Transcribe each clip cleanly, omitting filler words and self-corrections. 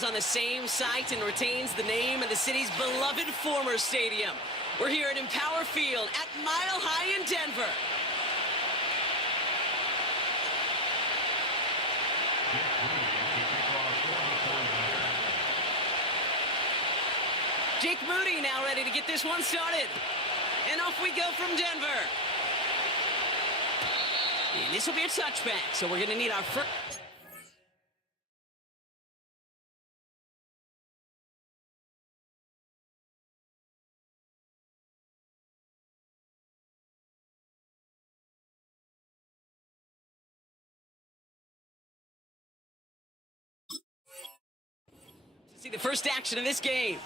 lies on the same site and retains the name of the city's beloved former stadium. We're here at Empower Field at Mile High in Denver. Jake Moody now ready to get this one started. And off we go from Denver. And this will be a touchback, so we're going to need our first... See the first action of this game.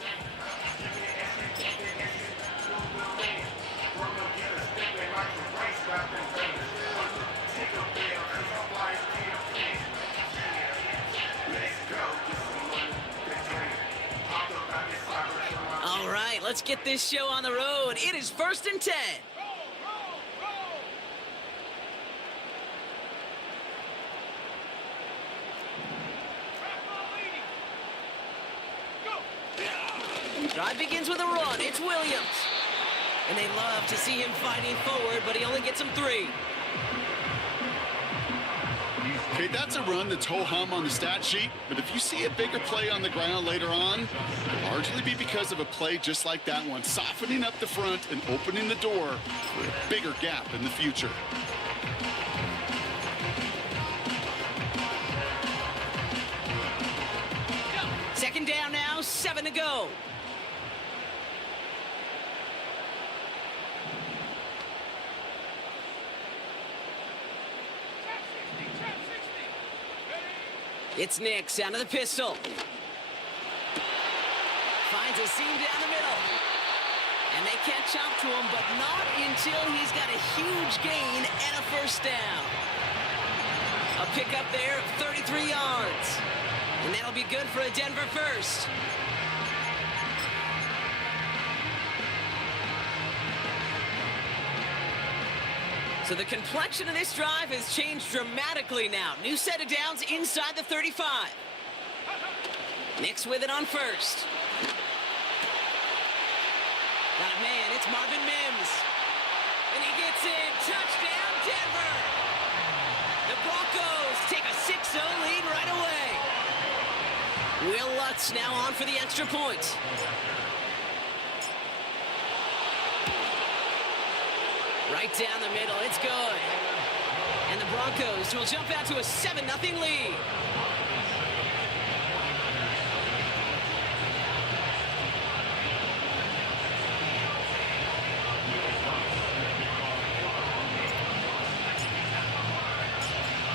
All right, let's get this show on the road. It is 1st and 10. Drive begins with a run. It's Williams. And they love to see him fighting forward, but he only gets him 3. Okay, that's a run that's ho-hum on the stat sheet, but if you see a bigger play on the ground later on, it'll largely be because of a play just like that one, softening up the front and opening the door for a bigger gap in the future. Second down now, 7 to go. It's Nick, sound of the pistol. Finds a seam down the middle. And they catch up to him, but not until he's got a huge gain and a first down. A pickup there of 33 yards. And that'll be good for a Denver first. So the complexion of this drive has changed dramatically now. New set of downs inside the 35. Nick's with it on first. Got a man, it's Marvin Mims. And he gets in, touchdown Denver. The Broncos take a 6-0 lead right away. Will Lutz now on for the extra point. Right down the middle, it's good. And the Broncos will jump out to a 7-0 lead.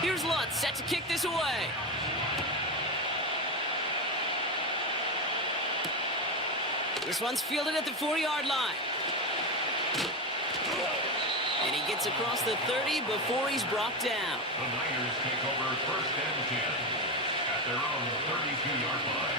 Here's Lutz, set to kick this away. This one's fielded at the 40-yard line. And he gets across the 30 before he's brought down. The Niners take over 1st and 10 at their own 32-yard line.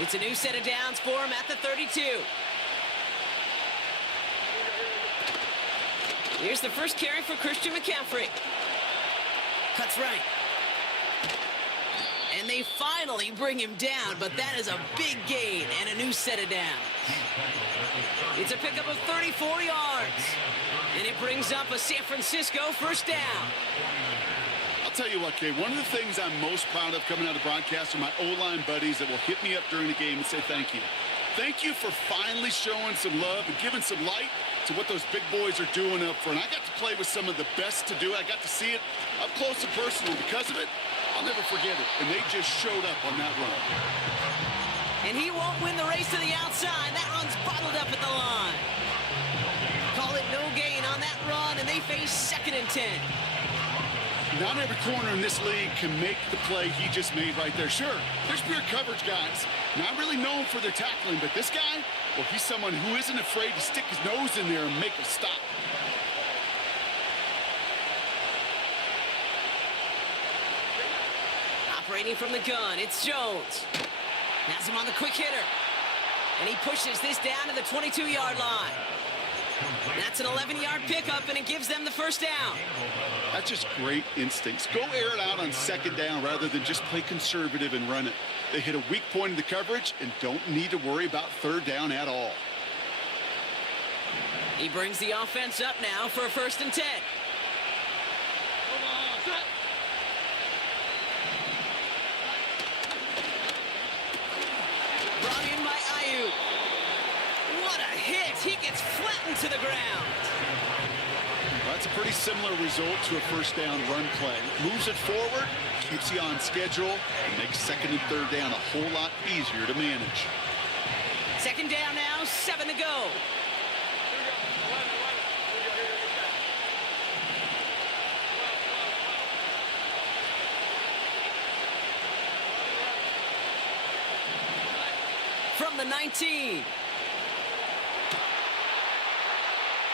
It's a new set of downs for him at the 32. Here's the first carry for Christian McCaffrey. Cuts right. And they finally bring him down, but that is a big gain and a new set of downs. It's a pickup of 34 yards. And it brings up a San Francisco first down. I'll tell you what, Kay, one of the things I'm most proud of coming out of broadcast are my O-line buddies that will hit me up during the game and say thank you. Thank you for finally showing some love and giving some light to what those big boys are doing up front. I got to play with some of the best to do it. I got to see it up close and personal. Because of it, I'll never forget it. And they just showed up on that run. And he won't win the race to the outside. That run's bottled up at the line. Call it no gain on that run, and they face 2nd and 10. Not every corner in this league can make the play he just made right there. Sure, there's pure coverage guys, not really known for their tackling, but this guy, well, he's someone who isn't afraid to stick his nose in there and make a stop. Operating from the gun, it's Jones. Has him on the quick hitter. And he pushes this down to the 22-yard line. That's an 11-yard pickup, and it gives them the first down. That's just great instincts. Go air it out on second down rather than just play conservative and run it. They hit a weak point in the coverage and don't need to worry about third down at all. He brings the offense up now for a 1st and 10. Brought in by Ayuk. What a hit. He gets flattened to the ground. Well, that's a pretty similar result to a first down run play. Moves it forward, keeps you on schedule, and makes second and third down a whole lot easier to manage. Second down now, 7 to go. From the 19.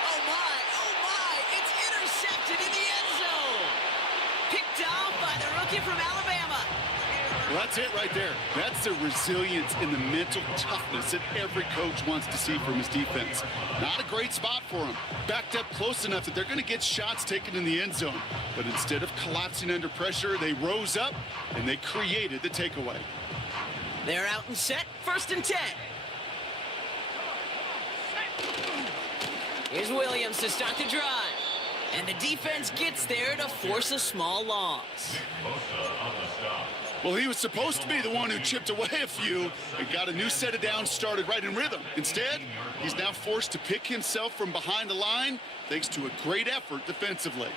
Oh my, it's intercepted in the end zone. Picked off by the rookie from Alabama. Well, that's it right there. That's the resilience and the mental toughness that every coach wants to see from his defense. Not a great spot for him. Backed up close enough that they're going to get shots taken in the end zone. But instead of collapsing under pressure, they rose up and they created the takeaway. They're out and set, 1st and 10. Here's Williams to start the drive. And the defense gets there to force a small loss. Well, he was supposed to be the one who chipped away a few and got a new set of downs started right in rhythm. Instead, he's now forced to pick himself from behind the line thanks to a great effort defensively.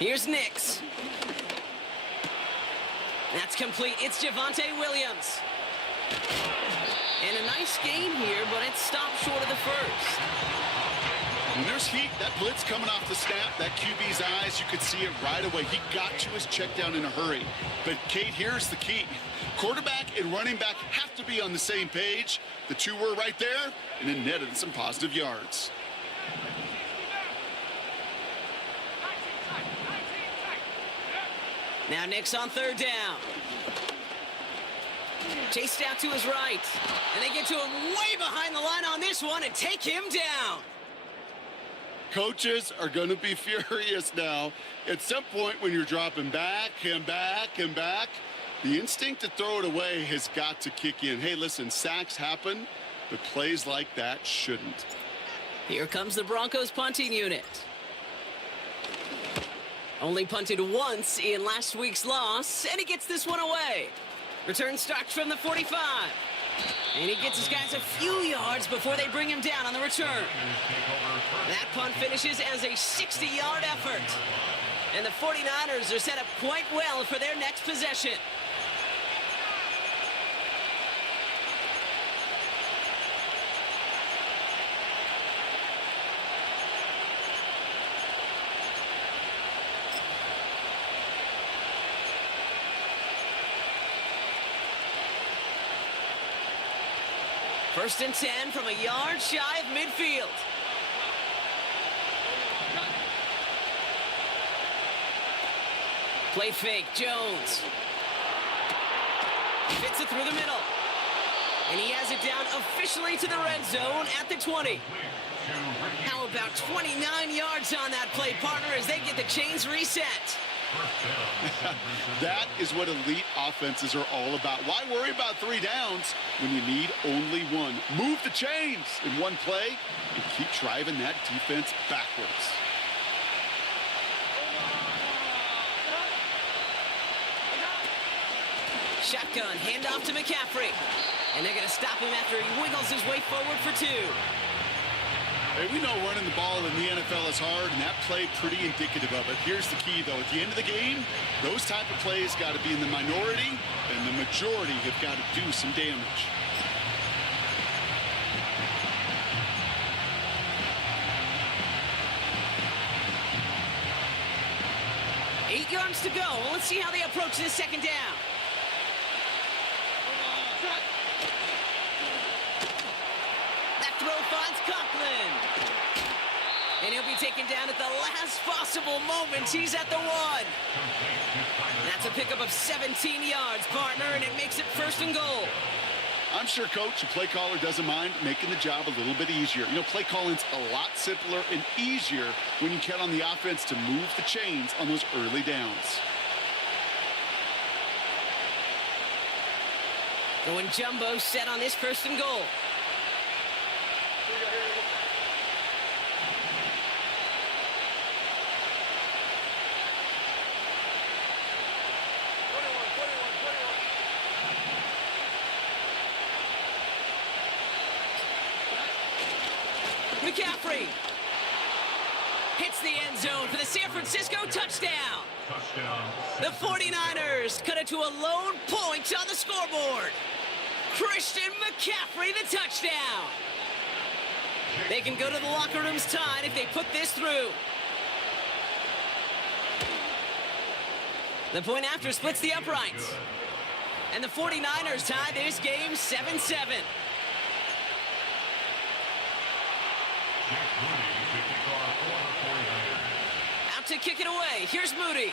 Here's Nix. That's complete. It's Javonte Williams. And a nice gain here, but it stopped short of the first. When there's heat, that blitz coming off the snap, that QB's eyes, you could see it right away. He got to his check down in a hurry. But, Kate, here's the key. Quarterback and running back have to be on the same page. The two were right there, and it netted some positive yards. Now Nix on 3rd down. Chased out to his right. And they get to him way behind the line on this one and take him down. Coaches are going to be furious now. At some point when you're dropping back and back and back, the instinct to throw it away has got to kick in. Hey, listen, sacks happen, but plays like that shouldn't. Here comes the Broncos punting unit. Only punted once in last week's loss, and he gets this one away. Return starts from the 45. And he gets his guys a few yards before they bring him down on the return. That punt finishes as a 60-yard effort. And the 49ers are set up quite well for their next possession. First and 10 from a yard shy of midfield. Play fake, Jones. Fits it through the middle. And he has it down officially to the red zone at the 20. How about 29 yards on that play, partner, as they get the chains reset? That is what elite offenses are all about. Why worry about 3 downs when you need only one? Move the chains in one play and keep driving that defense backwards. Shotgun, handoff to McCaffrey. And they're going to stop him after he wiggles his way forward for 2. Hey, we know running the ball in the NFL is hard, and that play pretty indicative of it. Here's the key, though. At the end of the game, those type of plays got to be in the minority, and the majority have got to do some damage. Eight yards to go. Well, let's see how they approach this second down. That throw finds Conklin. And he'll be taken down at the last possible moment. He's at the 1. That's a pickup of 17 yards, partner, and it makes it 1st and goal. I'm sure, Coach, the play caller doesn't mind making the job a little bit easier. You know, play calling's a lot simpler and easier when you count on the offense to move the chains on those early downs. Going jumbo set on this 1st and goal. McCaffrey hits the end zone for the San Francisco touchdown. The 49ers cut it to a lone point on the scoreboard. Christian McCaffrey, the touchdown. They can go to the locker rooms tied if they put this through. The point after splits the uprights. And the 49ers tie this game 7-7. Out to kick it away. Here's Moody.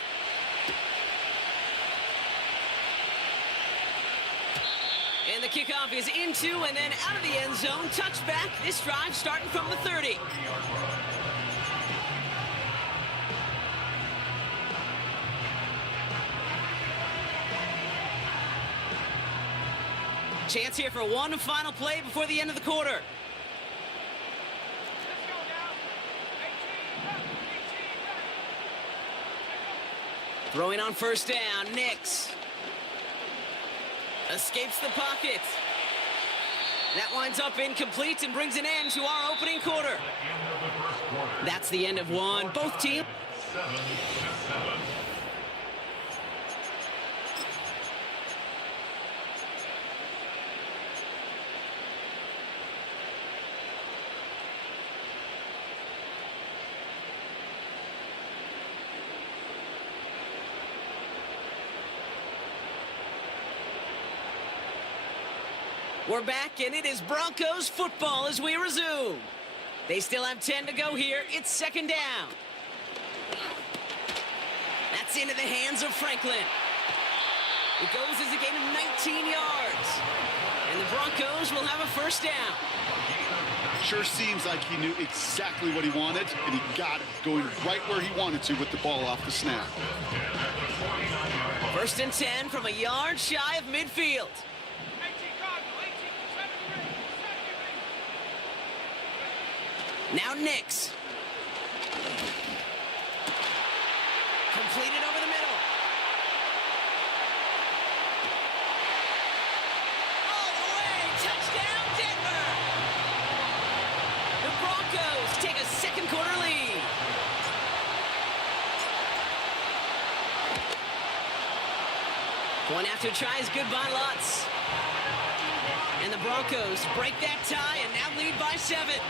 And the kickoff is into and then out of the end zone. Touchback. This drive starting from the 30. Chance here for one final play before the end of the quarter. Throwing on 1st down, Nix. Escapes the pocket. That winds up incomplete and brings an end to our opening quarter. That's the end of one. Both teams. 7-7. We're back, and it is Broncos football as we resume. They still have 10 to go here. It's 2nd down. That's into the hands of Franklin. It goes as a gain of 19 yards. And the Broncos will have a 1st down. Sure seems like he knew exactly what he wanted, and he got it going right where he wanted to with the ball off the snap. 1st and 10 from a yard shy of midfield. Now Nix. Completed over the middle. All the way. Touchdown, Denver. The Broncos take a 2nd quarter lead. Going after tries goodbye lots. And the Broncos break that tie and now lead by 7.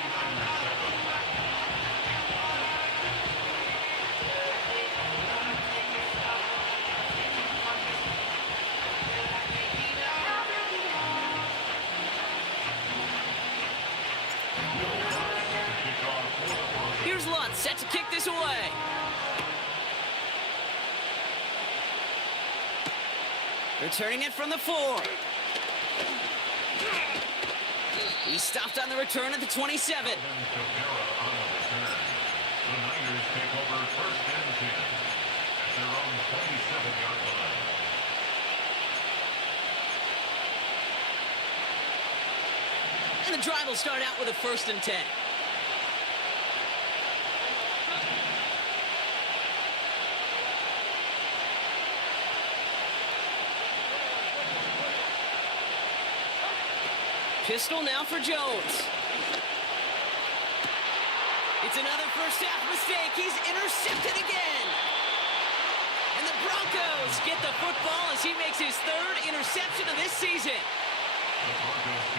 Here's Lutz set to kick this away. Returning it from the 4. He stopped on the return at the 27. The Niners take over 1st and 10 at their own 27-yard line. And the drive will start out with a 1st and 10. Pistol now for Jones. It's another 1st half mistake. He's intercepted again. And the Broncos get the football as he makes his 3rd interception of this season.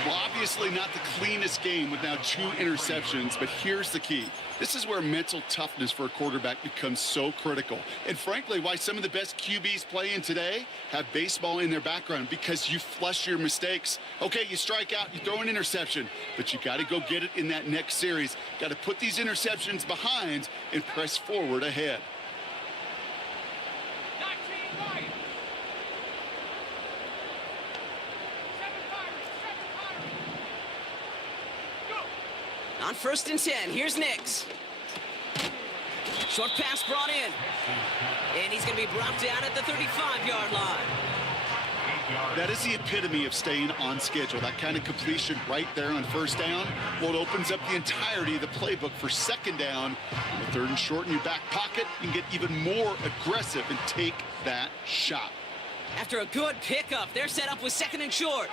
Well, obviously not the cleanest game with now 2 interceptions, but here's the key. This is where mental toughness for a quarterback becomes so critical. And frankly, why some of the best QBs playing today have baseball in their background, because you flush your mistakes. Okay, you strike out, you throw an interception, but you got to go get it in that next series. Got to put these interceptions behind and press forward ahead. On 1st and 10, here's Nix. Short pass brought in. And he's going to be brought down at the 35-yard line. That is the epitome of staying on schedule. That kind of completion right there on 1st down. Well, it opens up the entirety of the playbook for 2nd down. On the 3rd and short in your back pocket, you can get even more aggressive and take that shot. After a good pickup, they're set up with 2nd and short.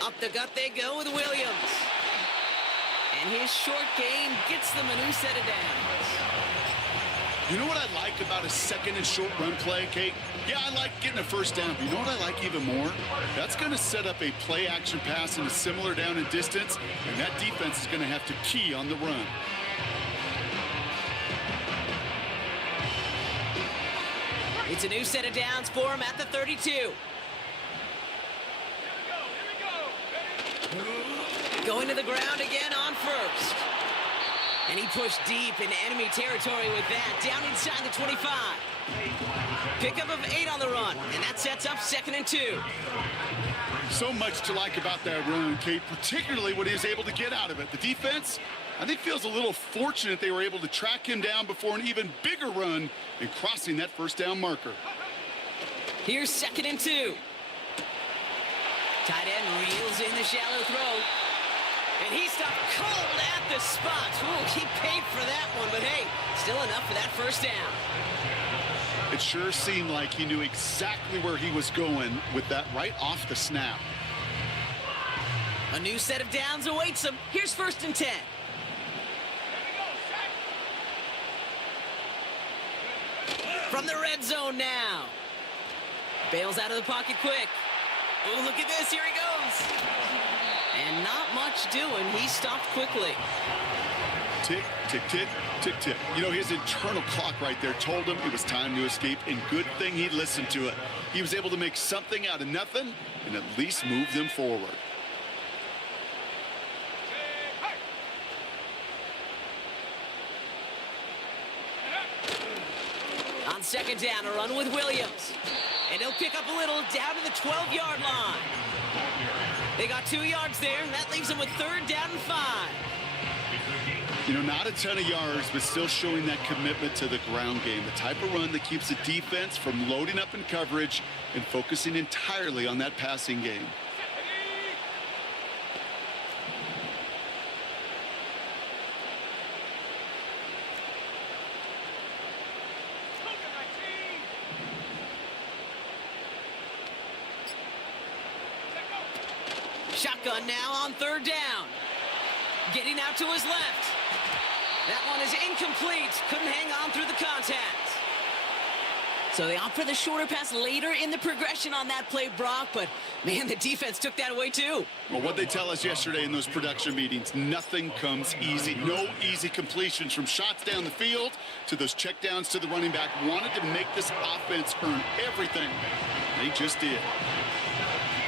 Up the gut they go with Williams. And his short game gets them a new set of downs. You know what I like about a 2nd and short run play, Kate? Yeah, I like getting a 1st down, but you know what I like even more? That's going to set up a play action pass in a similar down and distance, and that defense is going to have to key on the run. It's a new set of downs for him at the 32. Going to the ground again on 1st. And he pushed deep into enemy territory with that, down inside the 25. Pickup of 8 on the run, and that sets up 2nd and 2. So much to like about that run, Kate, particularly what he was able to get out of it. The defense, I think, feels a little fortunate they were able to track him down before an even bigger run and crossing that 1st down marker. Here's 2nd and 2. Tight end reels in the shallow throw. And he stopped cold at the spot. Ooh, he paid for that one, but hey, still enough for that 1st down. It sure seemed like he knew exactly where he was going with that right off the snap. A new set of downs awaits him. Here's 1st and 10. From the red zone now. Bails out of the pocket quick. Oh, look at this. Here he goes. And not much doing. He stopped quickly. Tick, tick, tick, tick, tick. You know, his internal clock right there told him it was time to escape, and good thing he listened to it. He was able to make something out of nothing and at least move them forward. On 2nd down, a run with Williams. And he'll pick up a little down to the 12-yard line. They got 2 yards there, and that leaves them with 3rd down and 5. You know, not a ton of yards, but still showing that commitment to the ground game. The type of run that keeps the defense from loading up in coverage and focusing entirely on that passing game. Shotgun now on 3rd down. Getting out to his left. That one is incomplete. Couldn't hang on through the contact. So they opt for the shorter pass later in the progression on that play, Brock. But, man, the defense took that away, too. Well, what they tell us yesterday in those production meetings, nothing comes easy. No easy completions, from shots down the field to those checkdowns to the running back. Wanted to make this offense earn everything. They just did.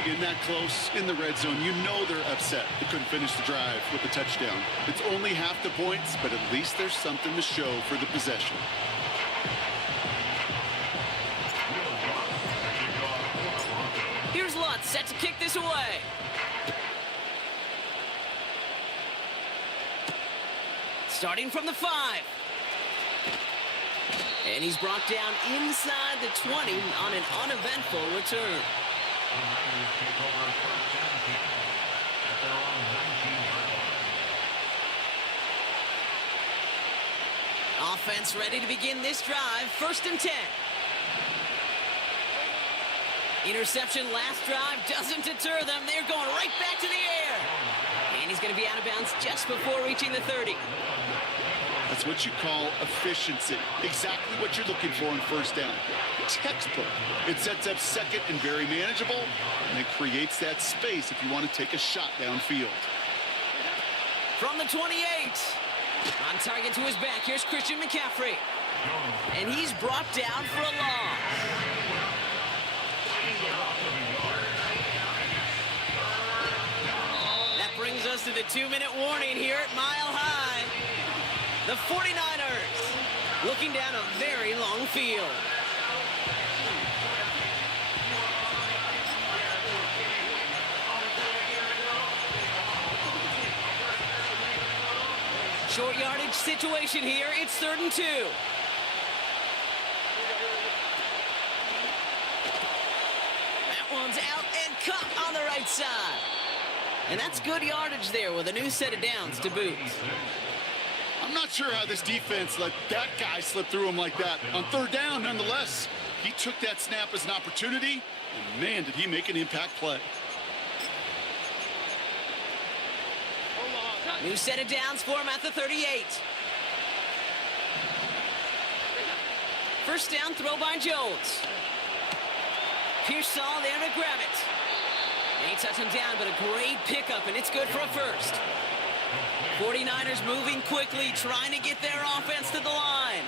In that close in the red zone, you know they're upset. They couldn't finish the drive with the touchdown. It's only half the points, but at least there's something to show for the possession. Here's Lutz set to kick this away. Starting from the 5. And he's brought down inside the 20 on an uneventful return. Offense ready to begin this drive. 1st and 10. Interception last drive doesn't deter them. They're going right back to the air. And he's going to be out of bounds just before reaching the 30. That's what you call efficiency. Exactly what you're looking for on first down. Textbook. It sets up second and very manageable, and it creates that space if you want to take a shot downfield. From the 28. On target to his back. Here's Christian McCaffrey. And he's brought down for a loss. That brings us to the 2-minute warning here at Mile High. The 49ers looking down a very long field. Short yardage situation here. It's 3rd and 2. That one's out and cut on the right side. And that's good yardage there with a new set of downs to boot. I'm not sure how this defense let that guy slip through him like that. On 3rd down, nonetheless, he took that snap as an opportunity, and man, did he make an impact play. New set of downs for him at the 38. First down throw by Jones. Pearsall there to grab it. They touch him down, but a great pickup, and it's good for a first. 49ers moving quickly, trying to get their offense to the line.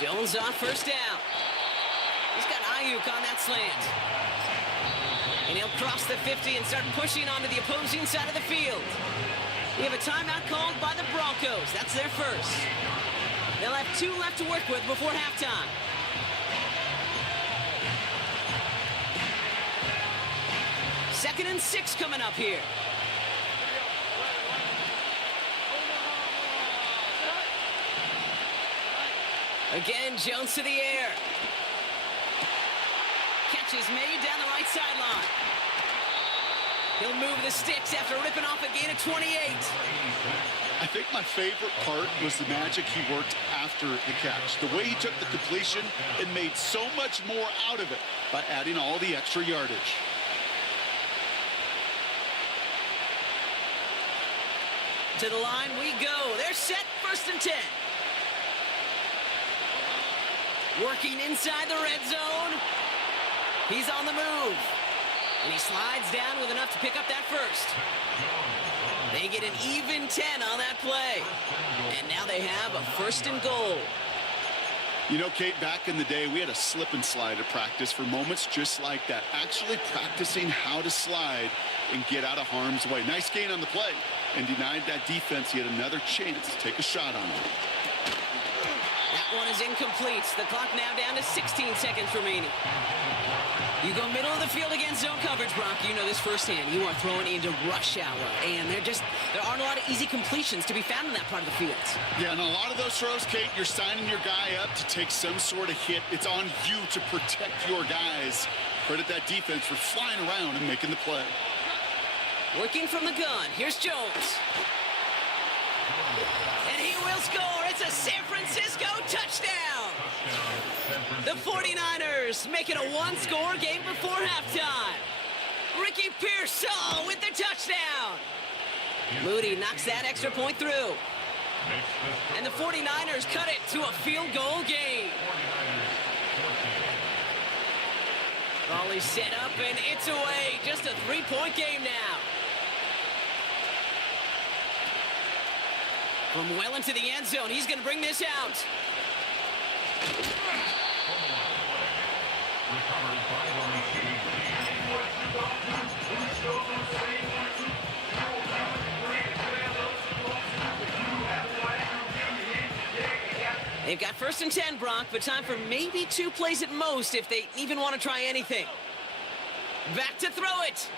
Jones off first down. He's got Ayuk on that slant. And he'll cross the 50 and start pushing onto the opposing side of the field. We have a timeout called by the Broncos. That's their first. They'll have 2 left to work with before halftime. Second and 6 coming up here. Again, Jones to the air. Catch is made down the right sideline. He'll move the sticks after ripping off a gain of 28. I think my favorite part was the magic he worked after the catch. The way he took the completion and made so much more out of it by adding all the extra yardage. To the line we go. They're set, 1st and 10. Working inside the red zone. He's on the move. And he slides down with enough to pick up that first. They get an even 10 on that play. And now they have a 1st and goal. You know, Kate, back in the day, we had a slip and slide at practice for moments just like that. Actually practicing how to slide and get out of harm's way. Nice gain on the play. And denied that defense yet another chance to take a shot on him. That one is incomplete. The clock now down to 16 seconds remaining. You go middle of the field against zone coverage, Brock. You know this firsthand. You are throwing into rush hour, and there aren't a lot of easy completions to be found in that part of the field. Yeah, and a lot of those throws, Kate, you're signing your guy up to take some sort of hit. It's on you to protect your guys. Credit that defense for flying around and making the play. Working from the gun. Here's Jones. And he will score. It's a San Francisco touchdown. The 49ers make it a 1-score game before halftime. Ricky Pearsall with the touchdown. Moody knocks that extra point through. And the 49ers cut it to a field goal game. Volley set up and it's away. Just a 3-point game now. From well into the end zone, he's going to bring this out. They've got 1st and 10, Brock, but time for maybe 2 plays at most if they even want to try anything. Back to throw it.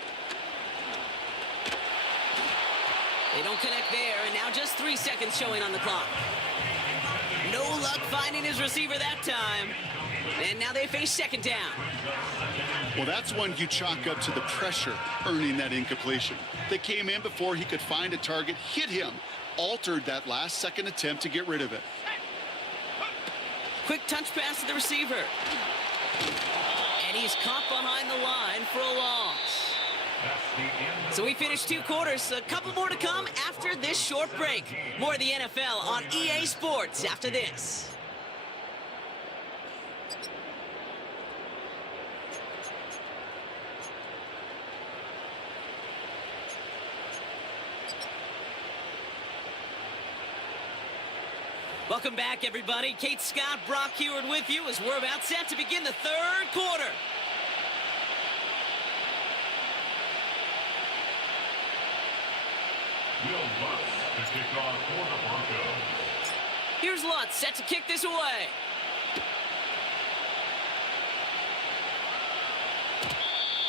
They don't connect there, and now just 3 seconds showing on the clock. No luck finding his receiver that time. And now they face 2nd down. Well, that's one you chalk up to the pressure earning that incompletion. They came in before he could find a target, hit him, altered that last-second attempt to get rid of it. Quick touch pass to the receiver. And he's caught behind the line for a loss. So we finished 2 quarters. A couple more to come after this short break. More of the NFL on EA Sports after this. Welcome back, everybody. Kate Scott, Brock Heward with you as we're about set to begin the 3rd quarter. Will Lutz to kick off for the Broncos. Here's Lutz set to kick this away.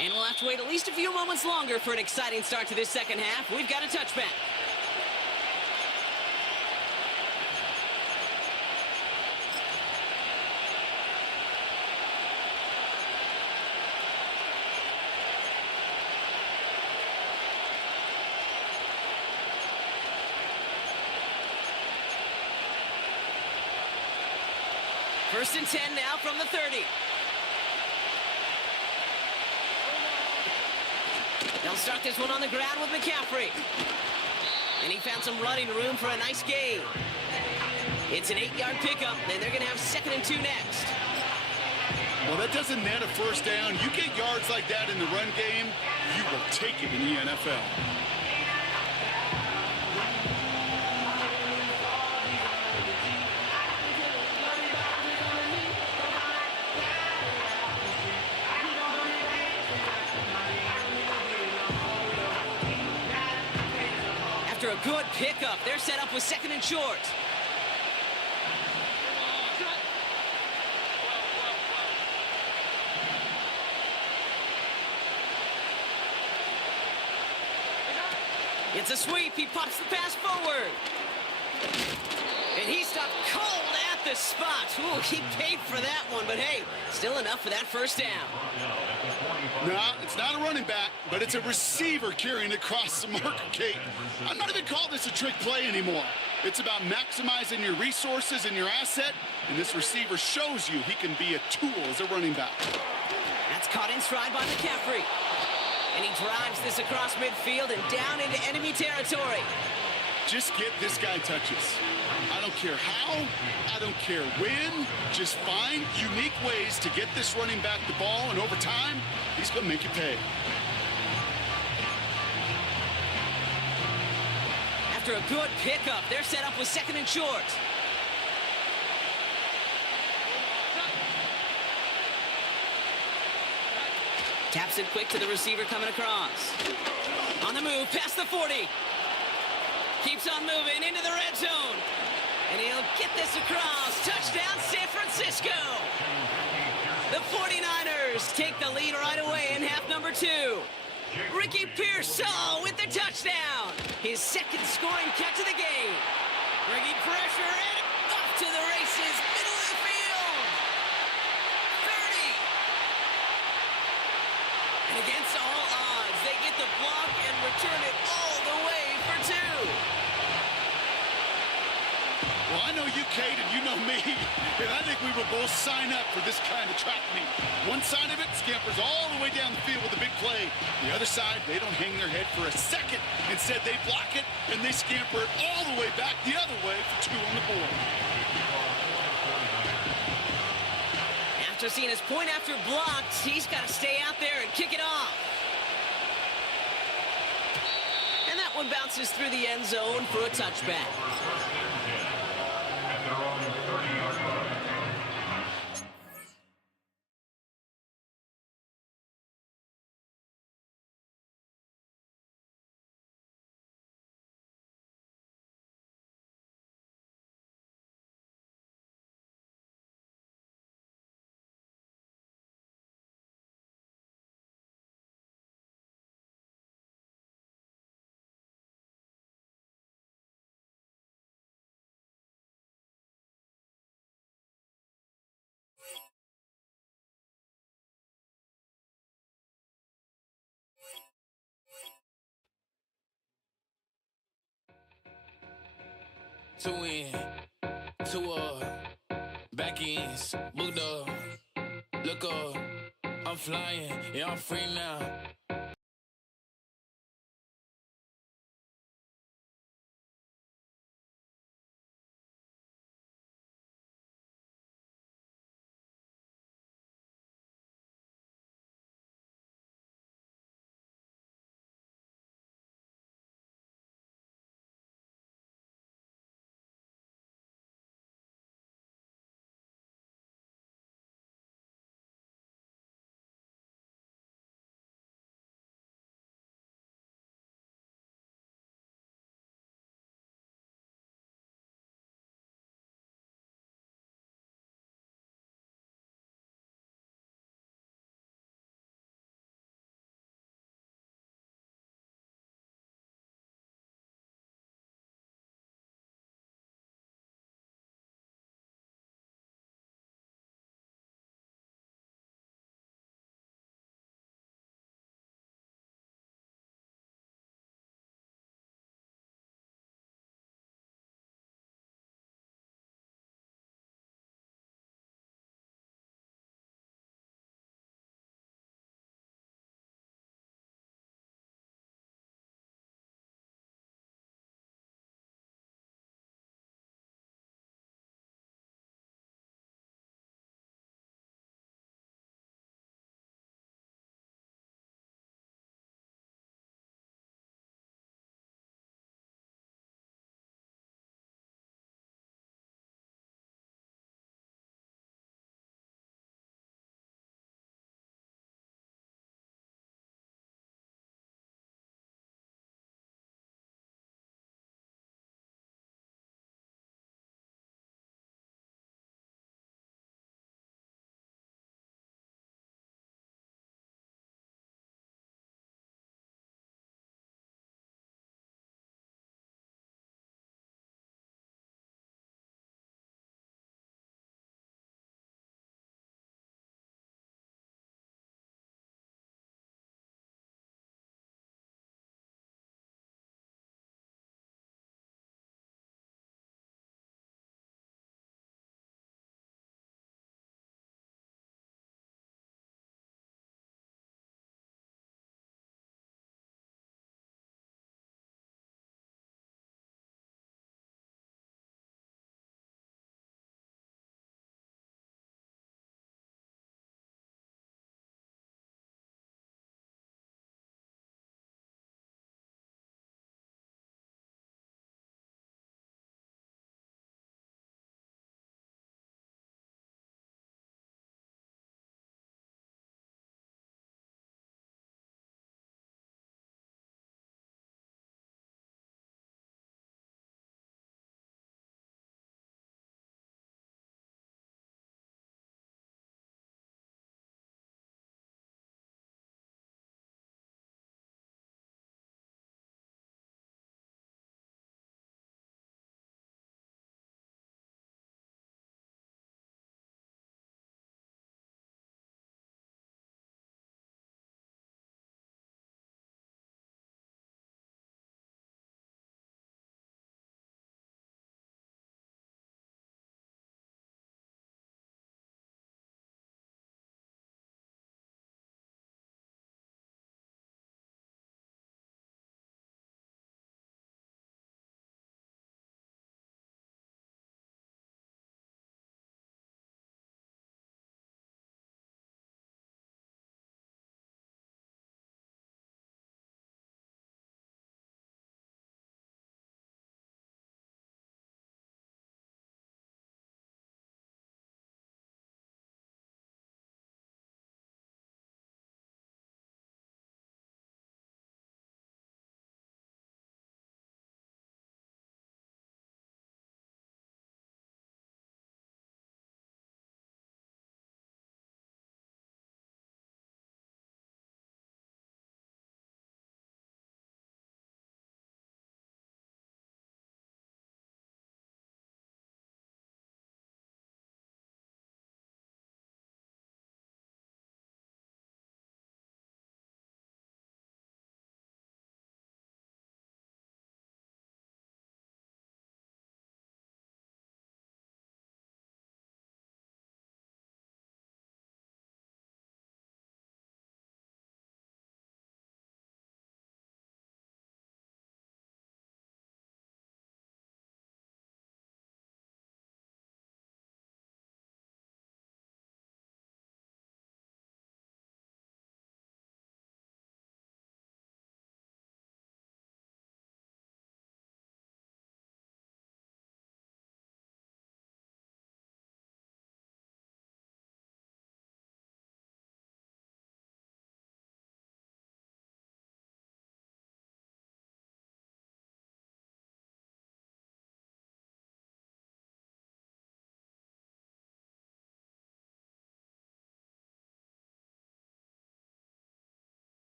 And we'll have to wait at least a few moments longer for an exciting start to this second half. We've got a touchback. First and 10 now from the 30. They'll start this one on the ground with McCaffrey. And he found some running room for a nice gain. It's an 8-yard pickup, and they're going to have 2nd and 2 next. Well, that doesn't net a first down. You get yards like that in the run game, you will take it in the NFL. After a good pickup, they're set up with 2nd and short. It's a sweep. He pops the pass forward. And he stopped cold at the spot. Ooh, he paid for that one, but hey, still enough for that first down. No, it's not a running back, but it's a receiver carrying across the marker, Kate. I'm not even calling this a trick play anymore. It's about maximizing your resources and your asset, and this receiver shows you he can be a tool as a running back. That's caught in stride by McCaffrey. And he drives this across midfield and down into enemy territory. Just get this guy touches. I don't care how, I don't care when. Just find unique ways to get this running back the ball, and over time, he's going to make you pay. After a good pickup, they're set up with 2nd and short. Taps it quick to the receiver coming across. On the move, past the 40. Keeps on moving into the red zone. And he'll get this across. Touchdown, San Francisco. The 49ers take the lead right away in half number 2. Ricky Pearsall with the touchdown. His 2nd scoring catch of the game. Bringing pressure in. Off to the races. Middle of the field. 30. And against all odds, they get the block and return it all the way for 2. Well, I know you, Kate, and you know me, and I think we will both sign up for this kind of track meet. One side of it scampers all the way down the field with a big play. The other side, they don't hang their head for a second. Instead, they block it, and they scamper it all the way back the other way for 2 on the board. After seeing his point after blocked, he's got to stay out there and kick it off. And that one bounces through the end zone for a touchback. At their own 30-yard line. Two in, two back ends, booked up, look up, I'm flying, yeah, I'm free now.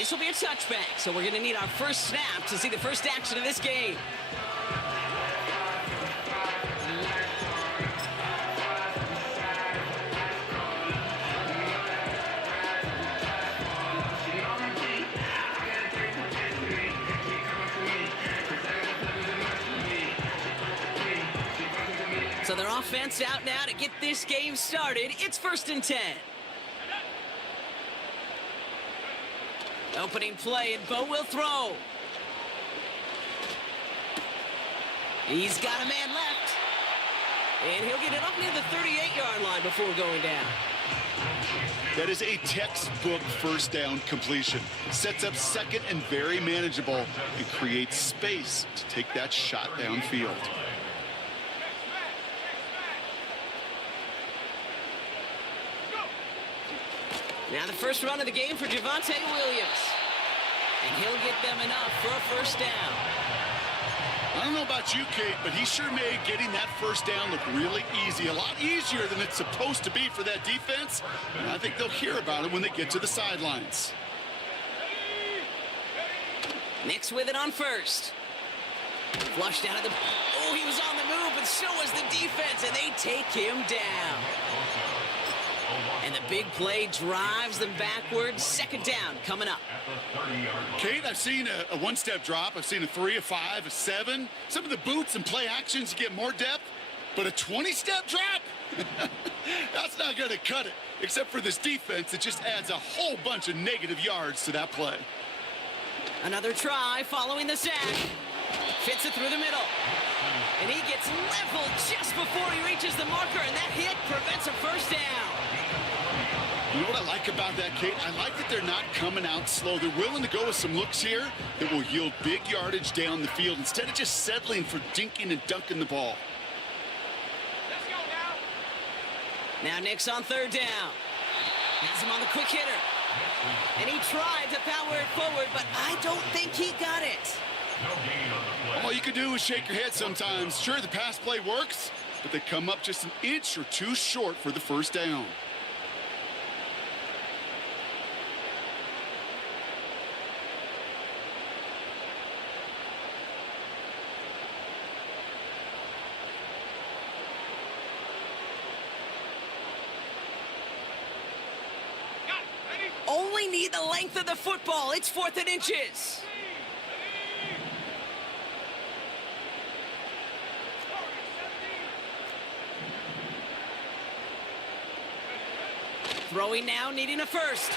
This will be a touchback, so we're going to need our first snap to see the first action of this game. So their offense out now to get this game started. It's 1st and 10. Opening play, and Bo will throw. He's got a man left. And he'll get it up near the 38-yard line before going down. That is a textbook first down completion. Sets up second and very manageable and creates space to take that shot downfield. Now the first run of the game for Javonte Williams. And he'll get them enough for a first down. I don't know about you, Kate, but he sure made getting that first down look really easy. A lot easier than it's supposed to be for that defense. And I think they'll hear about it when they get to the sidelines. Nix with it on first. Flushed out of the... Oh, he was on the move, but so was the defense, and they take him down. And the big play drives them backwards. Second down coming up. Kate, I've seen a one-step drop. I've seen a 3, a 5, a 7. Some of the boots and play actions get more depth, but a 20-step drop? That's not going to cut it, except for this defense that just adds a whole bunch of negative yards to that play. Another try following the sack. Fits it through the middle. And he gets leveled just before he reaches the marker, and that hit prevents a first down. You know what I like about that, Kate? I like that they're not coming out slow. They're willing to go with some looks here that will yield big yardage down the field instead of just settling for dinking and dunking the ball. Let's go now. Now Nix on third down. Has him on the quick hitter. And he tried to power it forward, but I don't think he got it. No gain on the play. All you can do is shake your head sometimes. Sure, the pass play works, but they come up just an inch or two short for the first down. Only need the length of the football. It's 4th and inches. Throwing now, needing a first.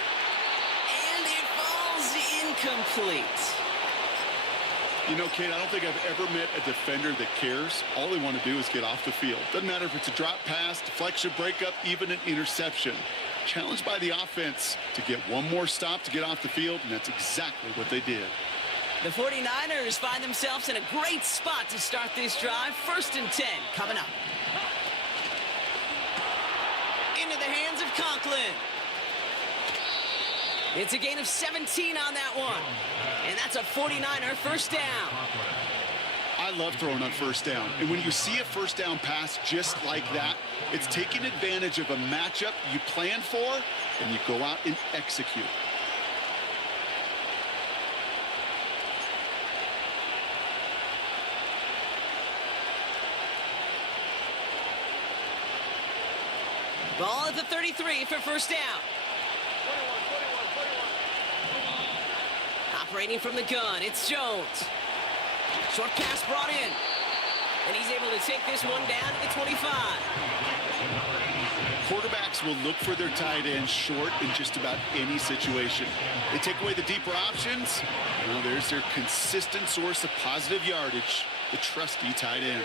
And it falls incomplete. You know, Kate, I don't think I've ever met a defender that cares. All they want to do is get off the field. Doesn't matter if it's a drop pass, deflection, breakup, even an interception. Challenged by the offense to get one more stop to get off the field, and that's exactly what they did. The 49ers find themselves in a great spot to start this drive. 1st and 10 coming up. Into the hands of Conklin. It's a gain of 17 on that one. And that's a 49er first down. I love throwing on first down. And when you see a first down pass just like that, it's taking advantage of a matchup you plan for, and you go out and execute. Ball at the 33 for first down. Operating from the gun, it's Jones. Short pass brought in. And he's able to take this one down to the 25. Quarterbacks will look for their tight end short in just about any situation. They take away the deeper options. Well, there's their consistent source of positive yardage, the trusty tight end.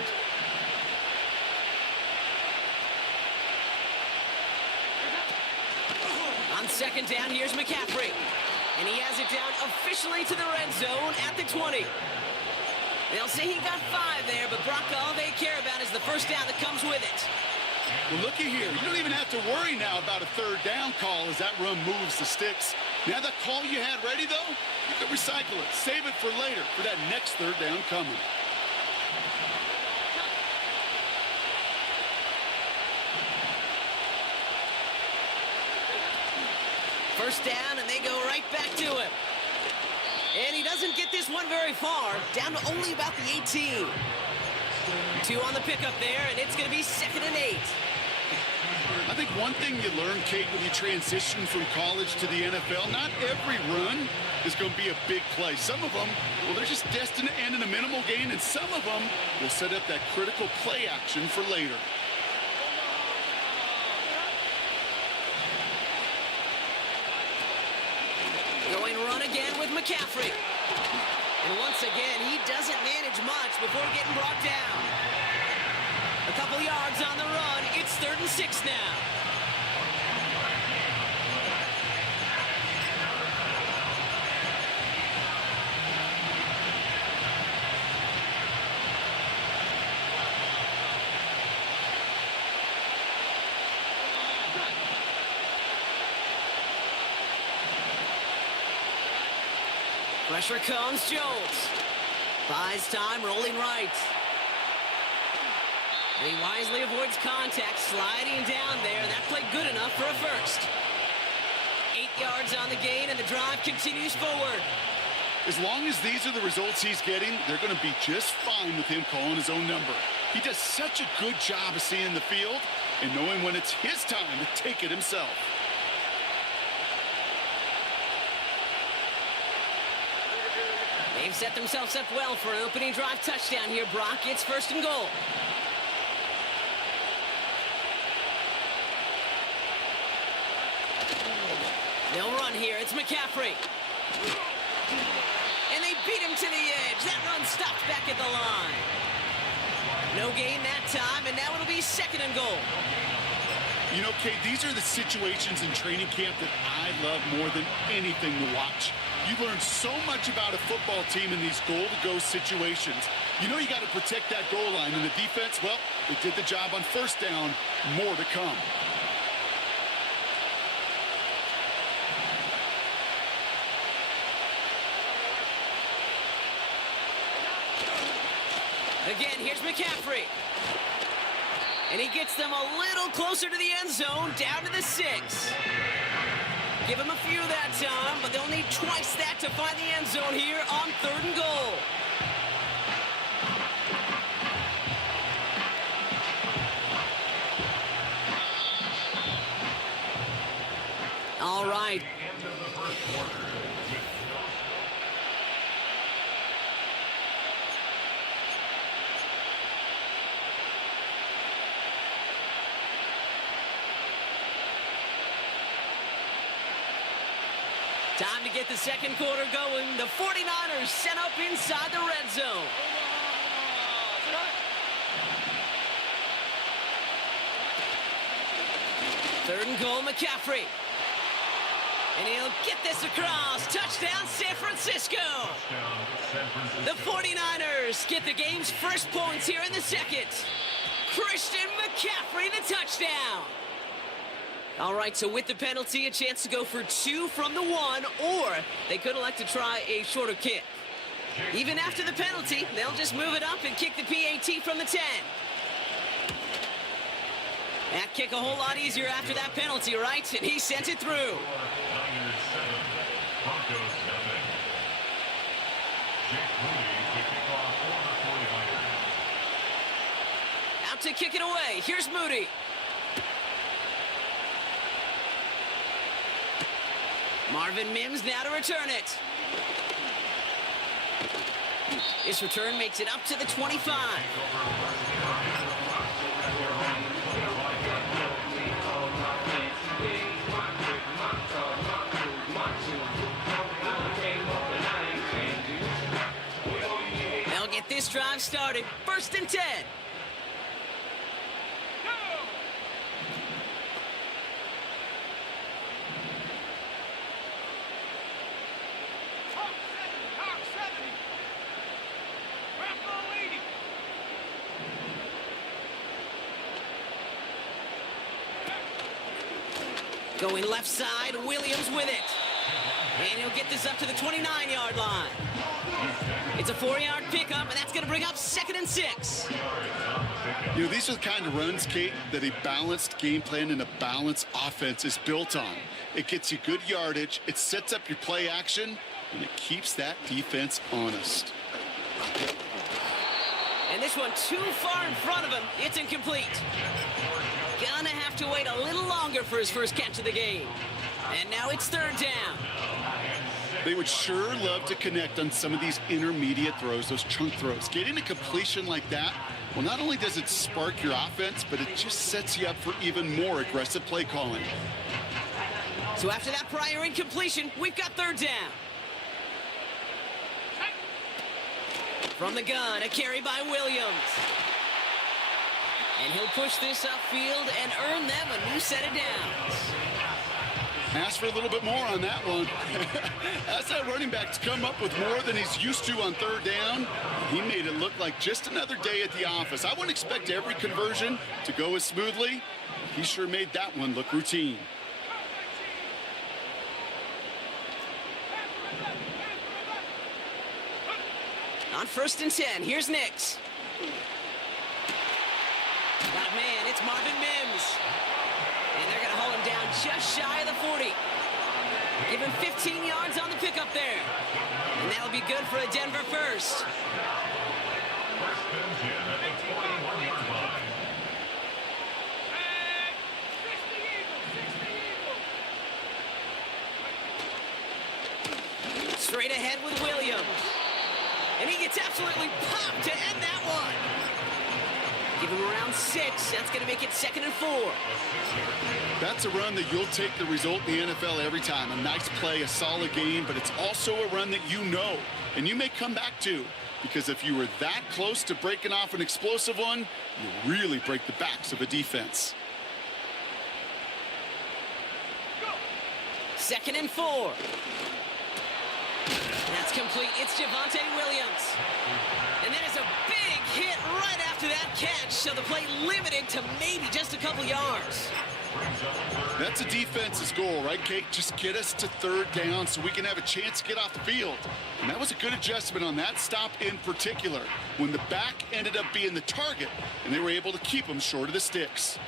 On second down, here's McCaffrey. And he has it down officially to the red zone at the 20. They'll say he got 5 there, but Brock, all they care about is the first down that comes with it. Well, looky here. You don't even have to worry now about a third down call as that run moves the sticks. Now that call you had ready, though, you can recycle it. Save it for later for that next third down coming. First down, and they go right back to him. And he doesn't get this one very far, down to only about the 18. 2 on the pickup there, and it's going to be 2nd and 8. I think one thing you learn, Kate, when you transition from college to the NFL, not every run is going to be a big play. Some of them, well, they're just destined to end in a minimal gain, and some of them will set up that critical play action for later. Going run again with McCaffrey. And once again, he doesn't manage much before getting brought down. A couple yards on the run. It's 3rd and 6 now. Pressure comes, Jones. Buys time, rolling right. And he wisely avoids contact, sliding down there. That played good enough for a first. 8 yards on the gain, and the drive continues forward. As long as these are the results he's getting, they're going to be just fine with him calling his own number. He does such a good job of seeing the field and knowing when it's his time to take it himself. They've set themselves up well for an opening drive touchdown here, Brock. It's 1st and goal. They'll run here. It's McCaffrey. And they beat him to the edge. That run stopped back at the line. No gain that time, and now it'll be 2nd and goal. You know, Kate, these are the situations in training camp that I love more than anything to watch. You learn so much about a football team in these goal-to-go situations. You know you got to protect that goal line, and the defense, well, they did the job on 1st down. More to come. Again, here's McCaffrey. And he gets them a little closer to the end zone, down to the 6. Give him a few that time, but they'll need twice that to find the end zone here on 3rd and goal. All right. Time to get the 2nd quarter going. The 49ers set up inside the red zone. Third and goal, McCaffrey. And he'll get this across. Touchdown, San Francisco. The 49ers get the game's first points here in the 2nd. Christian McCaffrey, the touchdown. All right, so with the penalty, a chance to go for 2 from the 1, or they could elect to try a shorter kick. Even after the penalty, they'll just move it up and kick the PAT from the 10. That kick a whole lot easier after that penalty, right? And he sent it through. Out to kick it away. Here's Moody. Marvin Mims now to return it. This return makes it up to the 25. They'll get this drive started. 1st and 10. Going left side, Williams with it. And he'll get this up to the 29-yard line. It's a 4-yard pickup, and that's going to bring up 2nd and 6. You know, these are the kind of runs, Kate, that a balanced game plan and a balanced offense is built on. It gets you good yardage, it sets up your play action, and it keeps that defense honest. And this one too far in front of him. It's incomplete. Gonna have to wait a little longer for his first catch of the game. And now it's third down. They would sure love to connect on some of these intermediate throws, those chunk throws. Getting a completion like that, well, not only does it spark your offense, but it just sets you up for even more aggressive play calling. So after that prior incompletion, we've got third down. From the gun, a carry by Williams. And he'll push this upfield and earn them a new set of downs. Ask for a little bit more on that one. Ask that running back to come up with more than he's used to on third down. He made it look like just another day at the office. I wouldn't expect every conversion to go as smoothly. He sure made that one look routine. On 1st and 10, here's Nix. Got a man, it's Marvin Mims. And they're going to hold him down just shy of the 40. Give him 15 yards on the pickup there. And that'll be good for a Denver first. First and 10 at the 41-yard line. Straight ahead with Williams. And he gets absolutely popped to end that one. Give him around 6. That's going to make it 2nd and 4. That's a run that you'll take the result in the NFL every time. A nice play, a solid game, but it's also a run that you know and you may come back to, because if you were that close to breaking off an explosive one, you really break the backs of a defense. 2nd and 4. That's complete. It's Javonte Williams. And that is a big hit right after that catch, so the play limited to maybe just a couple yards. That's a defense's goal, right, Kate? Just get us to third down so we can have a chance to get off the field. And that was a good adjustment on that stop in particular, when the back ended up being the target, and they were able to keep him short of the sticks.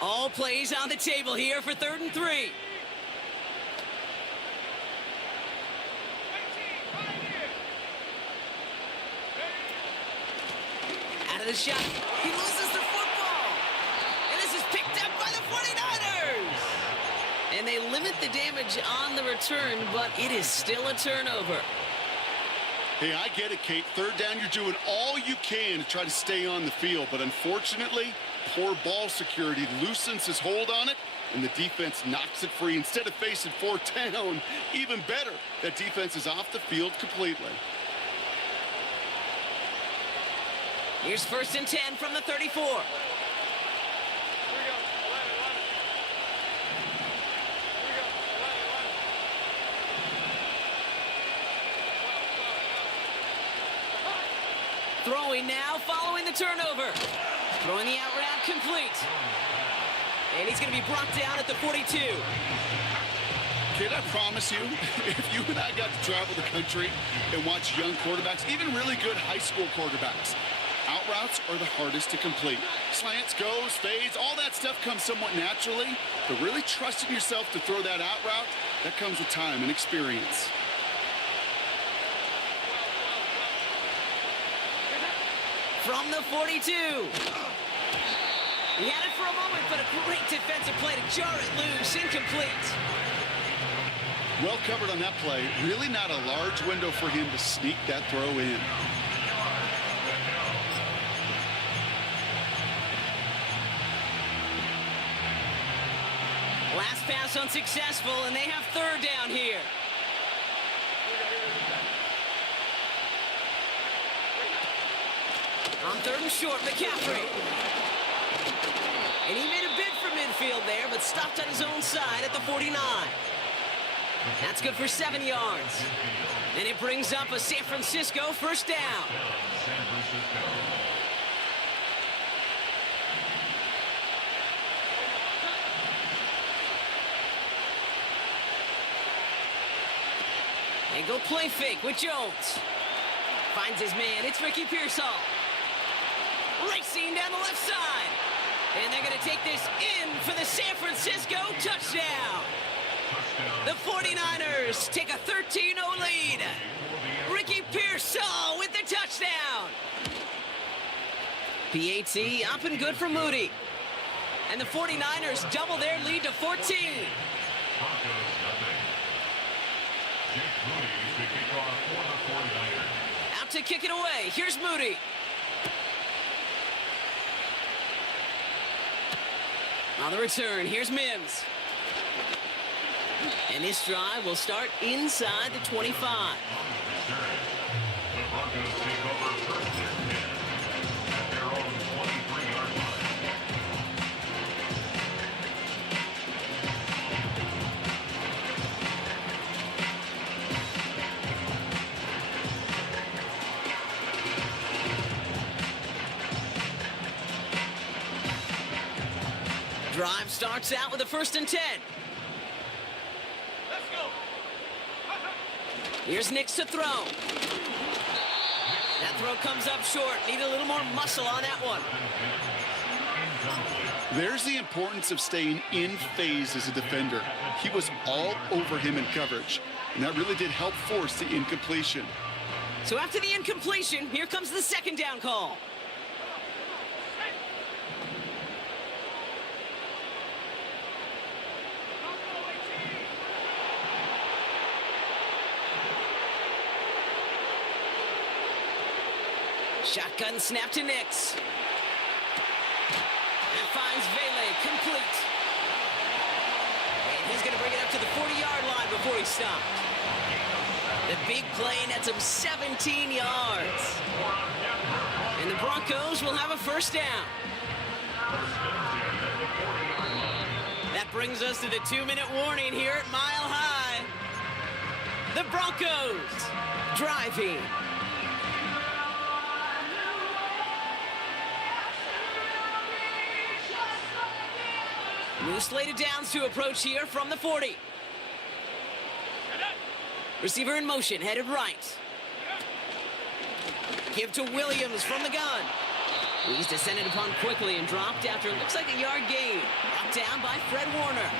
All plays on the table here for 3rd and 3. Out of the shot. He loses the football. And this is picked up by the 49ers. And they limit the damage on the return, but it is still a turnover. Hey, I get it, Kate. Third down, you're doing all you can to try to stay on the field. But unfortunately, poor ball security loosens his hold on it, and the defense knocks it free. Instead of facing 4th down, even better, that defense is off the field completely. Here's 1st and 10 from the 34. Throwing now, following the turnover. Throwing the out route complete. And he's going to be brought down at the 42. Kid, I promise you, if you and I got to travel the country and watch young quarterbacks, even really good high school quarterbacks, out routes are the hardest to complete. Slants, goes, fades, all that stuff comes somewhat naturally, but really trusting yourself to throw that out route, that comes with time and experience. From the 42. He had it for a moment, but a great defensive play to jar it loose. Incomplete. Well covered on that play. Really not a large window for him to sneak that throw in. Last pass unsuccessful, and they have third down here. On 3rd and short, McCaffrey. And he made a bid for midfield there, but stopped on his own side at the 49. That's good for 7 yards. And it brings up a San Francisco first down. They go play fake with Jones. Finds his man. It's Ricky Pearsall. Racing down the left side. And they're going to take this in for the San Francisco touchdown. The 49ers 49ers take a 13-0 lead. Ricky Pearsall with the touchdown. PAT up and good for Moody. And the 49ers double their lead to 14. Broncos nothing. Jake Moody is the kickoff for the 49ers. Out to kick it away. Here's Moody. On the return, here's Mims. And this drive will start inside the 25. The Broncos take over first and 10 at their own 23-yard line. Drive starts out with a 1st and 10. Here's Nix to throw. That throw comes up short. Need a little more muscle on that one. There's the importance of staying in phase as a defender. He was all over him in coverage, and that really did help force the incompletion. So after the incompletion, here comes the 2nd down call. Shotgun snap to Nix. That finds Vele, complete. And he's going to bring it up to the 40-yard line before he stopped. The big play nets him 17 yards. And the Broncos will have a 1st down. That brings us to the 2-minute warning here at Mile High. The Broncos driving. New slated downs to approach here from the 40. Receiver in motion, headed right. Give to Williams from the gun. He's descended upon quickly and dropped after it looks like a yard gain. Brought down by Fred Warner.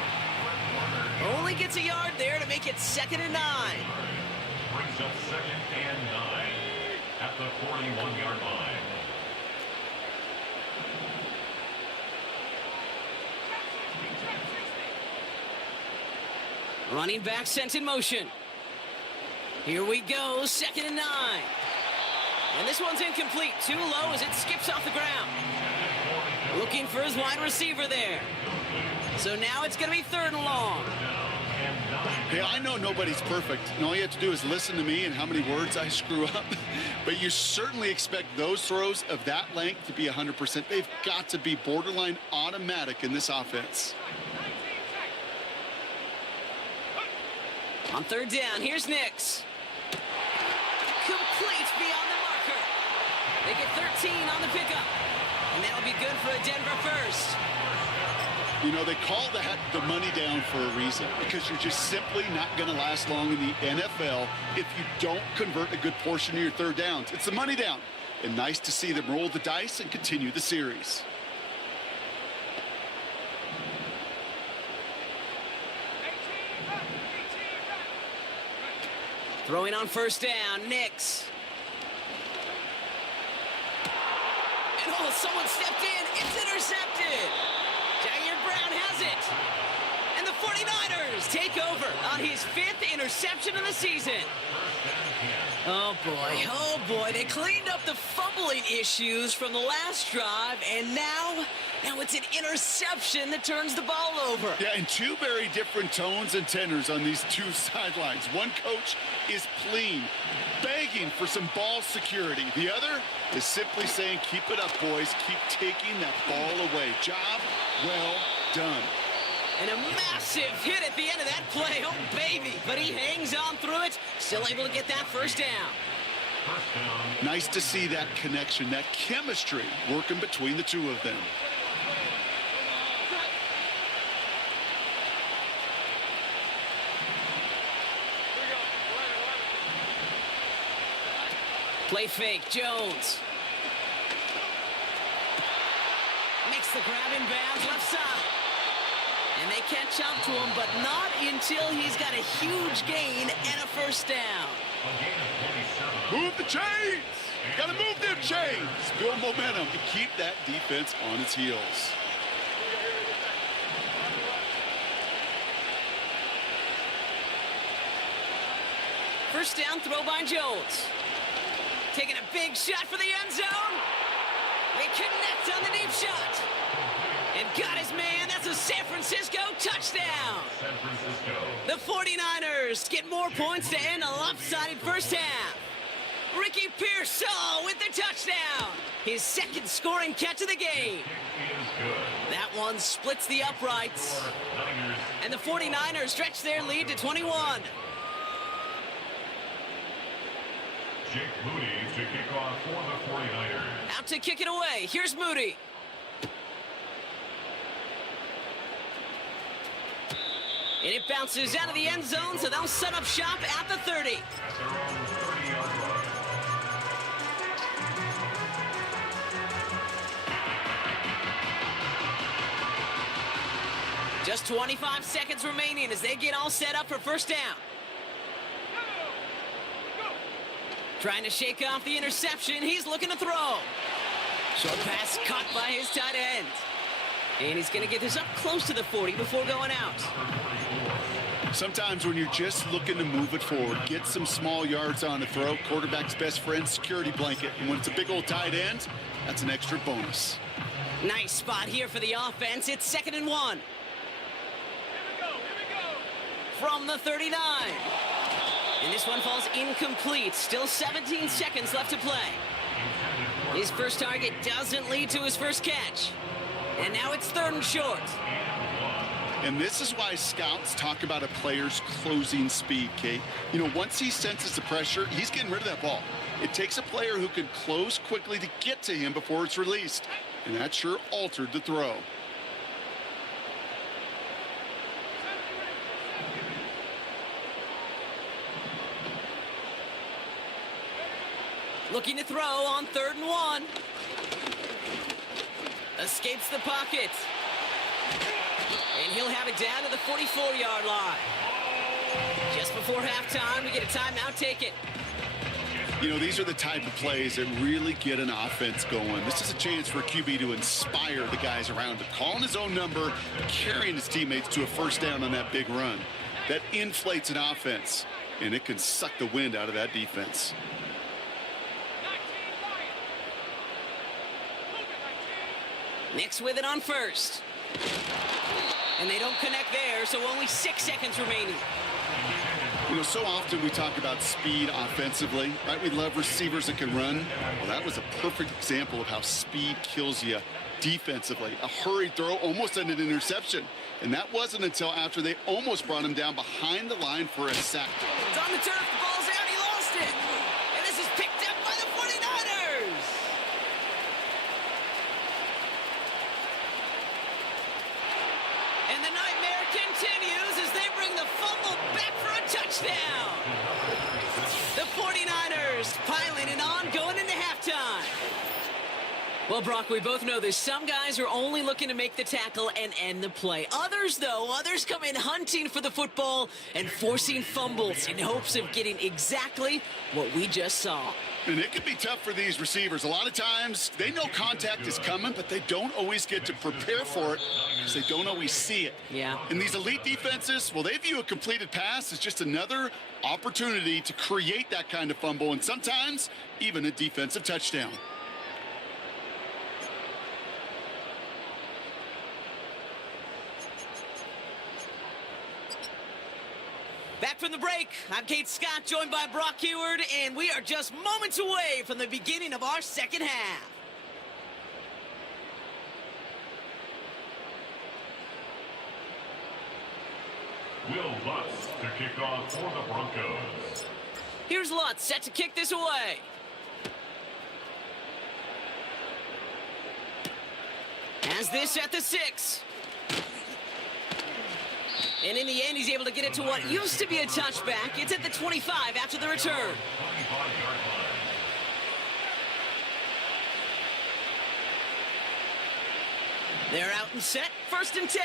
Only gets a yard there to make it 2nd and 9. Brings up 2nd and 9 at the 41-yard line. Running back sent in motion. Here we go, 2nd and 9. And this one's incomplete. Too low as it skips off the ground. Looking for his wide receiver there. So now it's going to be 3rd and long. Hey, I know nobody's perfect, and all you have to do is listen to me and how many words I screw up. But you certainly expect those throws of that length to be 100%. They've got to be borderline automatic in this offense. On 3rd down, here's Nix. Complete beyond the marker. They get 13 on the pickup. And that'll be good for a Denver 1st. You know, they call that the money down for a reason, because you're just simply not going to last long in the NFL if you don't convert a good portion of your 3rd downs. It's the money down. And nice to see them roll the dice and continue the series. Throwing on 1st down, Nix. And oh, someone stepped in. It's intercepted. Jair Brown has it. And the 49ers take over on his 5th interception of the season. Oh boy, they cleaned up the fumbling issues from the last drive, and now it's an interception that turns the ball over. Yeah, and 2 very different tones and tenors on these 2 sidelines. One coach is pleading, begging for some ball security. The other is simply saying, keep it up, boys. Keep taking that ball away. Job well done. And a massive hit at the end of that play. Oh, baby. But he hangs on through it. Still able to get that 1st down. Nice to see that connection, that chemistry working between the 2 of them. Play fake, Jones. Makes the grab in bounds, left side. And they can't jump to him, but not until he's got a huge gain and a first down. Move the chains! Got to move them chains! Build momentum to keep that defense on its heels. First down throw by Jones. Taking a big shot for the end zone. They connect on the deep shot. And got his man. That's a San Francisco touchdown. San Francisco. The 49ers get more points to end a lopsided first half. Ricky Pearsall with the touchdown. His second scoring catch of the game. That one splits the uprights. And the 49ers stretch their lead to 21. Jake Moody to kick off for the 49ers. Out to kick it away. Here's Moody. And it bounces out of the end zone, so they'll set up shop at the 30. At their own 30-yard line. Just 25 seconds remaining as they get all set up for first down. Trying to shake off the interception. He's looking to throw. Short pass caught by his tight end. And he's going to get this up close to the 40 before going out. Sometimes when you're just looking to move it forward, get some small yards on the throw, quarterback's best friend, security blanket. And when it's a big old tight end, that's an extra bonus. Nice spot here for the offense. It's 2nd and 1. From the 39. And this one falls incomplete. Still 17 seconds left to play. His first target doesn't lead to his first catch. And now it's 3rd and short. And this is why scouts talk about a player's closing speed, Kate. You know, once he senses the pressure, he's getting rid of that ball. It takes a player who can close quickly to get to him before it's released. And that sure altered the throw. Looking to throw on 3rd and 1. Escapes the pocket. And he'll have it down to the 44-yard line. Just before halftime, we get a timeout. Take it. You know, these are the type of plays that really get an offense going. This is a chance for a QB to inspire the guys around him. Calling his own number, carrying his teammates to a first down on that big run. That inflates an offense, and it can suck the wind out of that defense. Nix with it on 1st. And they don't connect there, so only 6 seconds remaining. You know, so often we talk about speed offensively, right? We love receivers that can run. Well, that was a perfect example of how speed kills you defensively. A hurried throw almost ended an interception. And that wasn't until after they almost brought him down behind the line for a sack. It's on the turf, the ball's out, he lost it. And this is picked up by the 49ers. And the nightmare continues as they bring the fumble back for a touchdown. The 49ers piling it on going into halftime. Well, Brock, we both know this. Some guys are only looking to make the tackle and end the play. Others, though, come in hunting for the football and forcing fumbles in hopes of getting exactly what we just saw. And it can be tough for these receivers. A lot of times, they know contact is coming, but they don't always get to prepare for it because they don't always see it. Yeah. And these elite defenses, well, they view a completed pass as just another opportunity to create that kind of fumble and sometimes even a defensive touchdown. Back from the break, I'm Kate Scott, joined by Brock Heward, and we are just moments away from the beginning of our second half. Will Lutz to kick off for the Broncos. Here's Lutz set to kick this away. Has this at the 6. And in the end, he's able to get it to what used to be a touchback. It's at the 25 after the return. 25-yard line. They're out and set, 1st and 10.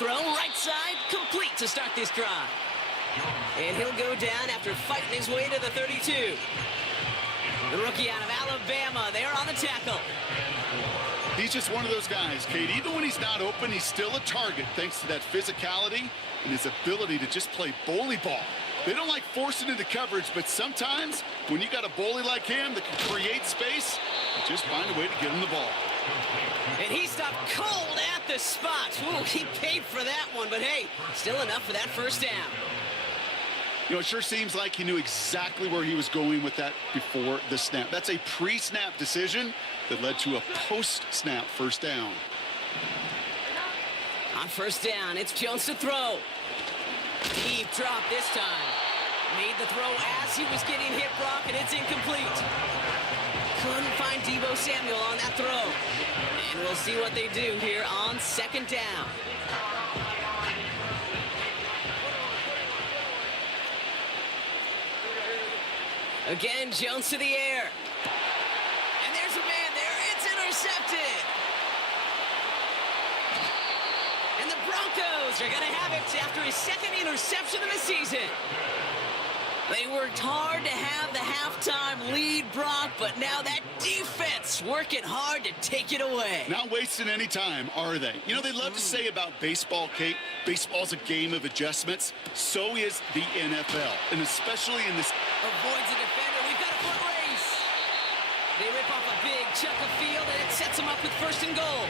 throw, right side, complete to start this drive. And he'll go down after fighting his way to the 32. The rookie out of Alabama there on the tackle. He's just one of those guys, Kate. Even when he's not open, he's still a target thanks to that physicality and his ability to just play bully ball. They don't like forcing into coverage, but sometimes when you got a bully like him that can create space, just find a way to get him the ball. And he stopped cold at the spot. Ooh, he paid for that one, but hey, still enough for that first down. You know, it sure seems like he knew exactly where he was going with that before the snap. That's a pre-snap decision that led to a post-snap first down. On first down, it's Jones to throw. Deep drop this time. Made the throw as he was getting hit, Brock, and it's incomplete. Couldn't find Deebo Samuel on that throw. And we'll see what they do here on second down. Again, Jones to the air. And there's a man there. It's intercepted. And the Broncos are going to have it after his second interception of the season. They worked hard to have the halftime lead, Brock, but now that defense working hard to take it away. Not wasting any time, are they? You know, they love to say about baseball, Kate, baseball's a game of adjustments. So is the NFL, and especially in this. Avoids the defender. We've got a foot race. They rip off a big chunk of field, and it sets them up with first and goal.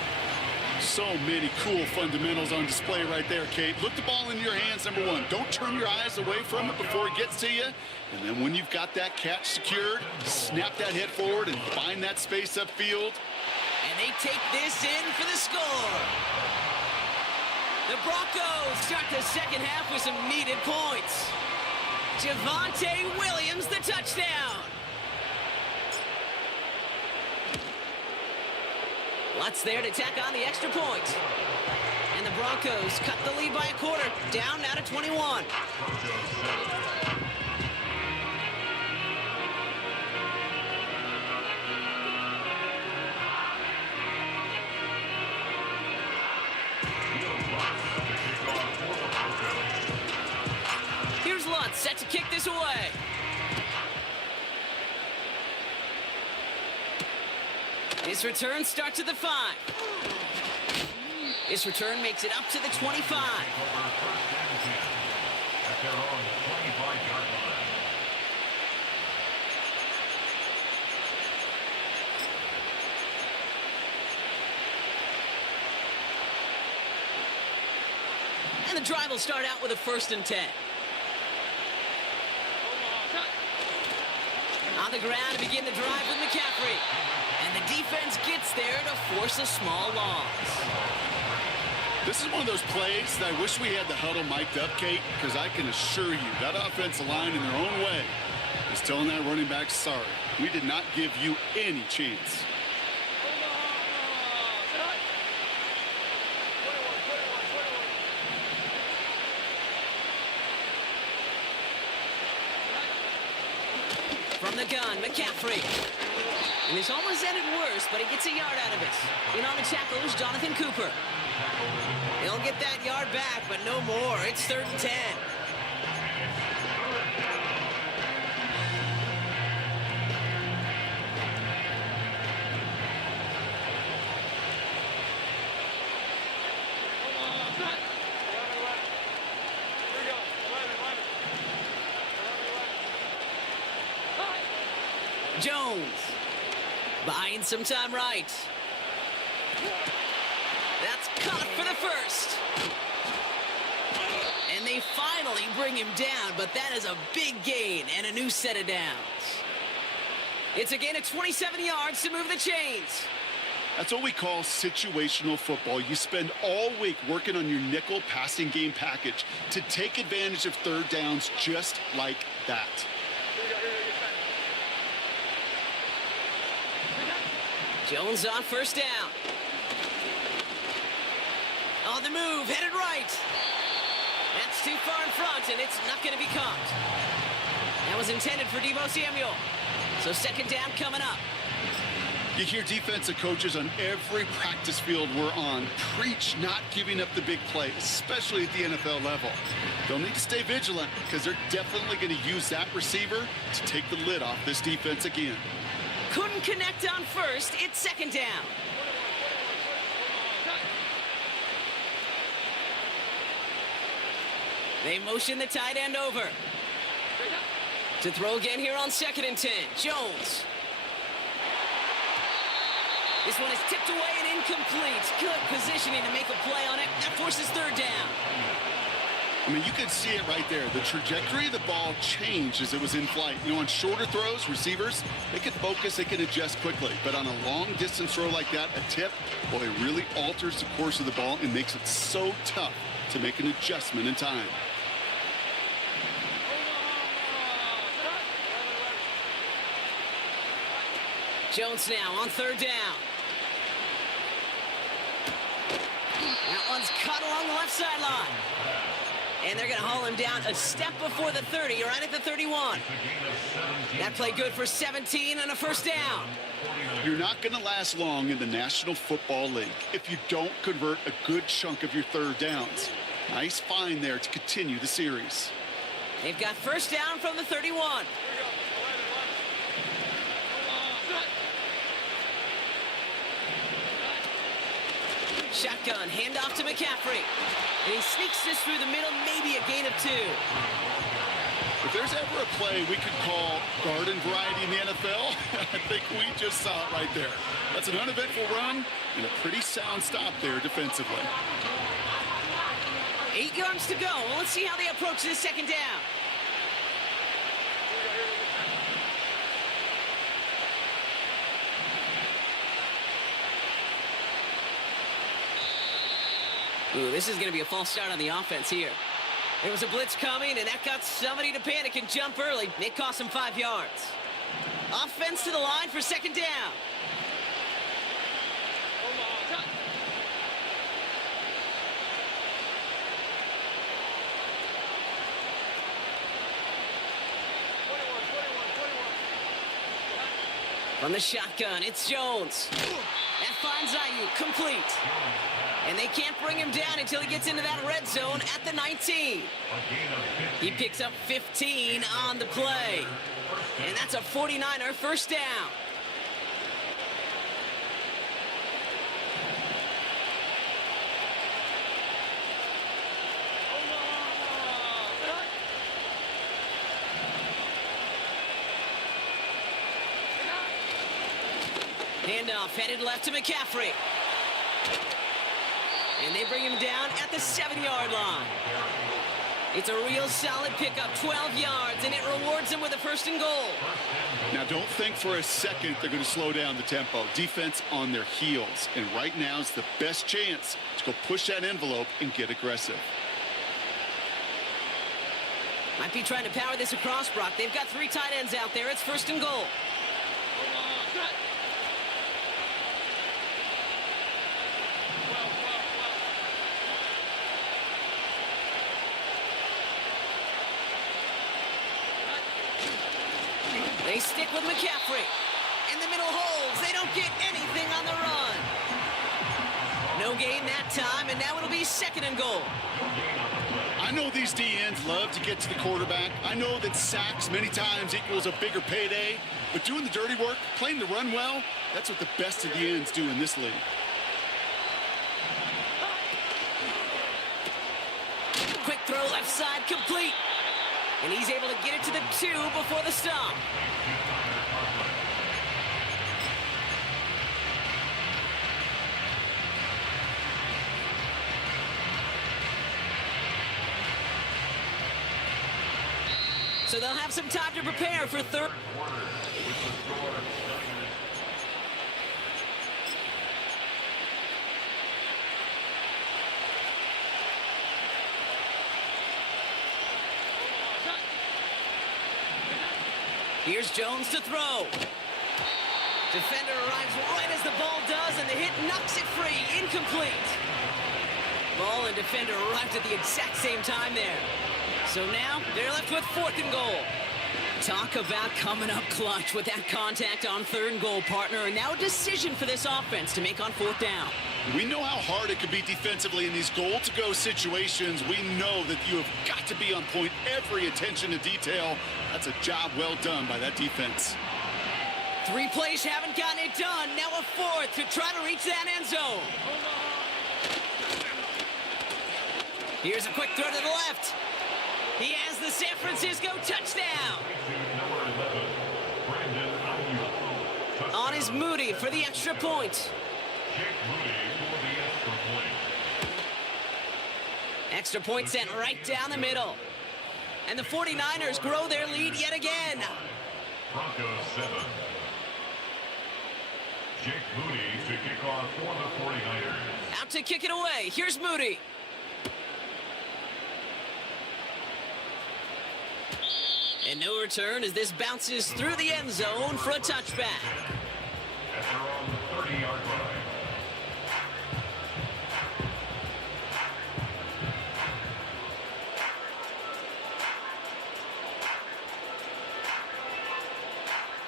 So many cool fundamentals on display right there, Kate. Look the ball in your hands, number one. Don't turn your eyes away from it before it gets to you. And then when you've got that catch secured, snap that head forward and find that space upfield. And they take this in for the score. The Broncos start the second half with some needed points. Javonte Williams, the touchdown. Lutz there to tack on the extra point. And the Broncos cut the lead by a quarter, down now to 21. Here's Lutz set to kick this away. His return starts at the 5. His return makes it up to the 25. At their own 25-yard line. And the drive will start out with a 1st and 10. On the ground to begin the drive with McCaffrey. And the defense gets there to force a small loss. This is one of those plays that I wish we had the huddle mic'd up, Kate, because I can assure you that offensive line in their own way is telling that running back, sorry, we did not give you any chance. From the gun, McCaffrey. And it's almost ended worse, but he gets a yard out of it. In on the tackle is Jonathan Cooper. He'll get that yard back, but no more. It's 3rd and 10. Jones buying some time right. That's caught for the first. And they finally bring him down, but that is a big gain and a new set of downs. It's a gain of 27 yards to move the chains. That's what we call situational football. You spend all week working on your nickel passing game package to take advantage of third downs just like that. Jones on first down. On the move, headed right. That's too far in front, and it's not going to be caught. That was intended for Deebo Samuel. So second down coming up. You hear defensive coaches on every practice field we're on preach not giving up the big play, especially at the NFL level. They'll need to stay vigilant because they're definitely going to use that receiver to take the lid off this defense again. Couldn't connect on first. It's second down. They motion the tight end over. To throw again here on 2nd and 10. Jones. This one is tipped away and incomplete. Good positioning to make a play on it. That forces 3rd down. I mean, you could see it right there. The trajectory of the ball changed as it was in flight. You know, on shorter throws, receivers, they can focus, they can adjust quickly. But on a long-distance throw like that, a tip, well, it really alters the course of the ball and makes it so tough to make an adjustment in time. Jones now on 3rd down. That one's cut along the left sideline. And they're going to haul him down a step before the 30, right at the 31. That play good for 17 and a 1st down. You're not going to last long in the National Football League if you don't convert a good chunk of your 3rd downs. Nice find there to continue the series. They've got 1st down from the 31. Shotgun, handoff to McCaffrey. And he sneaks this through the middle, maybe a gain of 2. If there's ever a play we could call garden variety in the NFL, I think we just saw it right there. That's an uneventful run and a pretty sound stop there defensively. 8 yards to go. Well, let's see how they approach this 2nd down. Ooh, this is going to be a false start on the offense here. There was a blitz coming, and that got somebody to panic and jump early. It cost them 5 yards. Offense to the line for 2nd down. From the shotgun, it's Jones. That finds Ayuk, complete. And they can't bring him down until he gets into that red zone at the 19. He picks up 15 on the play. And that's a 49er 1st down. Handoff headed left to McCaffrey. And they bring him down at the 7-yard line. It's a real solid pickup, 12 yards, and it rewards him with a 1st and goal. Now, don't think for a second they're going to slow down the tempo. Defense on their heels. And right now is the best chance to go push that envelope and get aggressive. Might be trying to power this across, Brock. They've got 3 tight ends out there. It's 1st and goal. They stick with McCaffrey. In the middle holes. They don't get anything on the run. No gain that time, and now it'll be 2nd and goal. I know these DNs love to get to the quarterback. I know that sacks many times equals a bigger payday, but doing the dirty work, playing the run well, that's what the best of the ends do in this league. Quick throw left side, complete. And he's able to get it to the 2 before the stop. So they'll have some time to prepare for 3rd. Here's Jones to throw. Defender arrives right as the ball does, and the hit knocks it free. Incomplete. Ball and defender arrived at the exact same time there. So now they're left with 4th and goal. Talk about coming up clutch with that contact on 3rd and goal, partner. And now a decision for this offense to make on 4th down. We know how hard it can be defensively in these goal-to-go situations. We know that you have got to be on point, every attention to detail. That's a job well done by that defense. 3 plays haven't gotten it done. Now a 4th to try to reach that end zone. Here's a quick throw to the left. He has the San Francisco touchdown. On is Moody for the extra point. Extra point sent right down the middle. And the 49ers grow their lead yet again. Broncos 7. Jake Moody to kick off for the 49ers. Out to kick it away. Here's Moody. And no return as this bounces through the end zone for a touchback. At their own 30-yard line.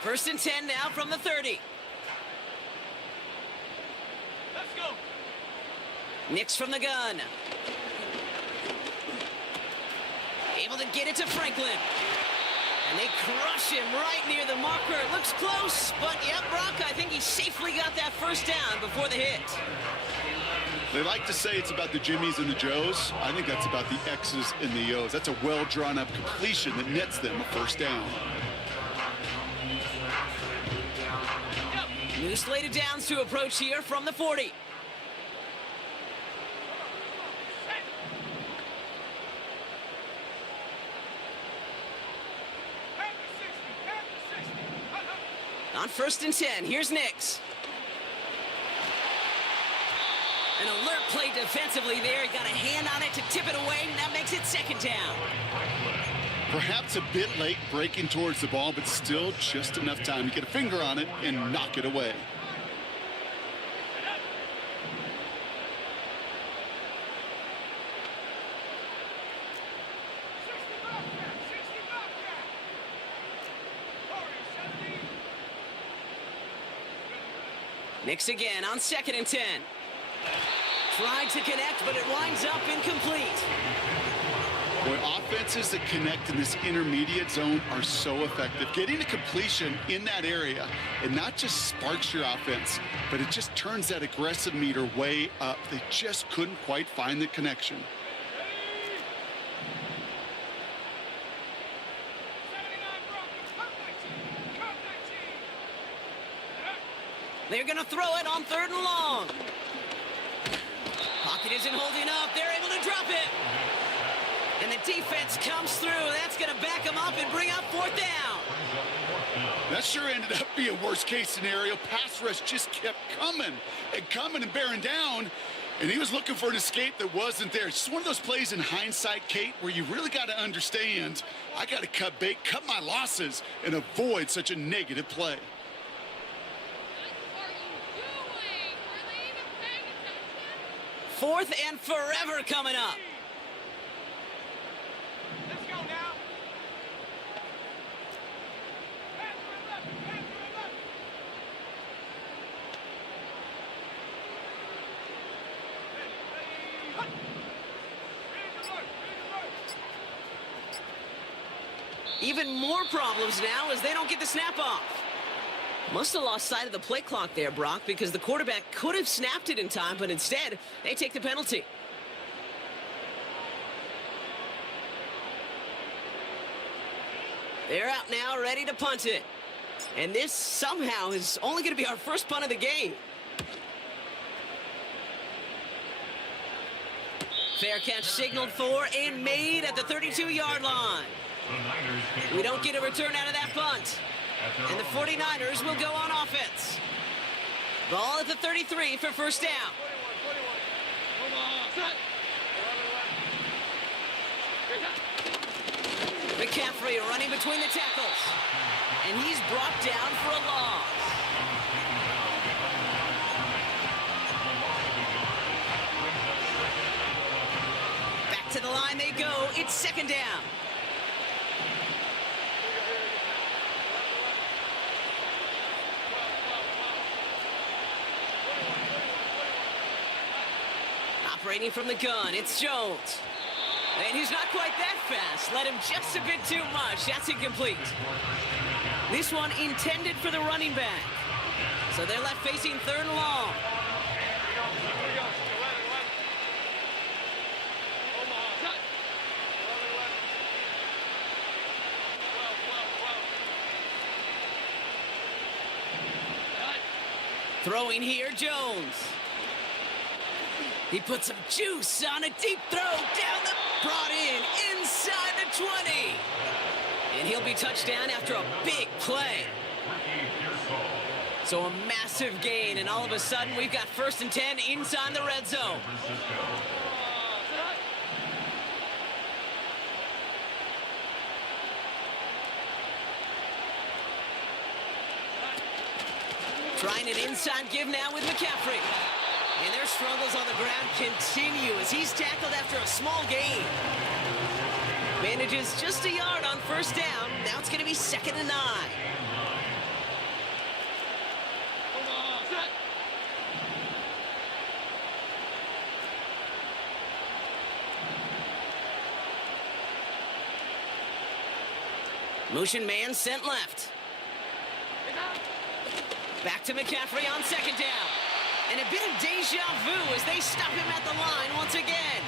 First and 10 now from the 30. Let's go. Nix from the gun. Able to get it to Franklin. And they crush him right near the marker. It looks close, but yep, Brock, I think he safely got that first down before the hit. They like to say it's about the Jimmies and the Joes. I think that's about the X's and the O's. That's a well-drawn-up completion that nets them a first down. New slated downs to approach here from the 40. On first and 10, here's Nix. An alert play defensively there. He got a hand on it to tip it away, and that makes it second down. Perhaps a bit late breaking towards the ball, but still just enough time to get a finger on it and knock it away. Nix again on second and 10. Tried to connect, but it winds up incomplete. Boy, offenses that connect in this intermediate zone are so effective. Getting a completion in that area, it not just sparks your offense, but it just turns that aggressive meter way up. They just couldn't quite find the connection. They're going to throw it on 3rd and long. Pocket isn't holding up. They're able to drop it. And the defense comes through. That's going to back them up and bring up 4th down. That sure ended up being worst case scenario. Pass rush just kept coming and bearing down. And he was looking for an escape that wasn't there. It's just one of those plays in hindsight, Kate, where you really got to understand, I got to cut bait, cut my losses, and avoid such a negative play. 4th and forever coming up. Let's go now. Even more problems now as they don't get the snap off. Must have lost sight of the play clock there, Brock, because the quarterback could have snapped it in time, but instead, they take the penalty. They're out now, ready to punt it. And this somehow is only going to be our first punt of the game. Fair catch signaled for and made at the 32-yard line. We don't get a return out of that punt. And the 49ers will go on offense. Ball at the 33 for first down. McCaffrey running between the tackles. And he's brought down for a loss. Back to the line they go. It's second down. Operating from the gun, it's Jones. And he's not quite that fast. Let him just a bit too much. That's incomplete. This one intended for the running back. So they're left facing 3rd and long. Throwing here, Jones. He put some juice on a deep throw down the... Brought in inside the 20. And he'll be touchdown after a big play. So a massive gain, and all of a sudden we've got 1st and 10 inside the red zone. Trying an inside give now with McCaffrey. And their struggles on the ground continue as he's tackled after a small gain. Manages just a yard on 1st down. Now it's going to be 2nd and 9. Motion man sent left. Back to McCaffrey on 2nd down. And a bit of deja vu as they stop him at the line once again.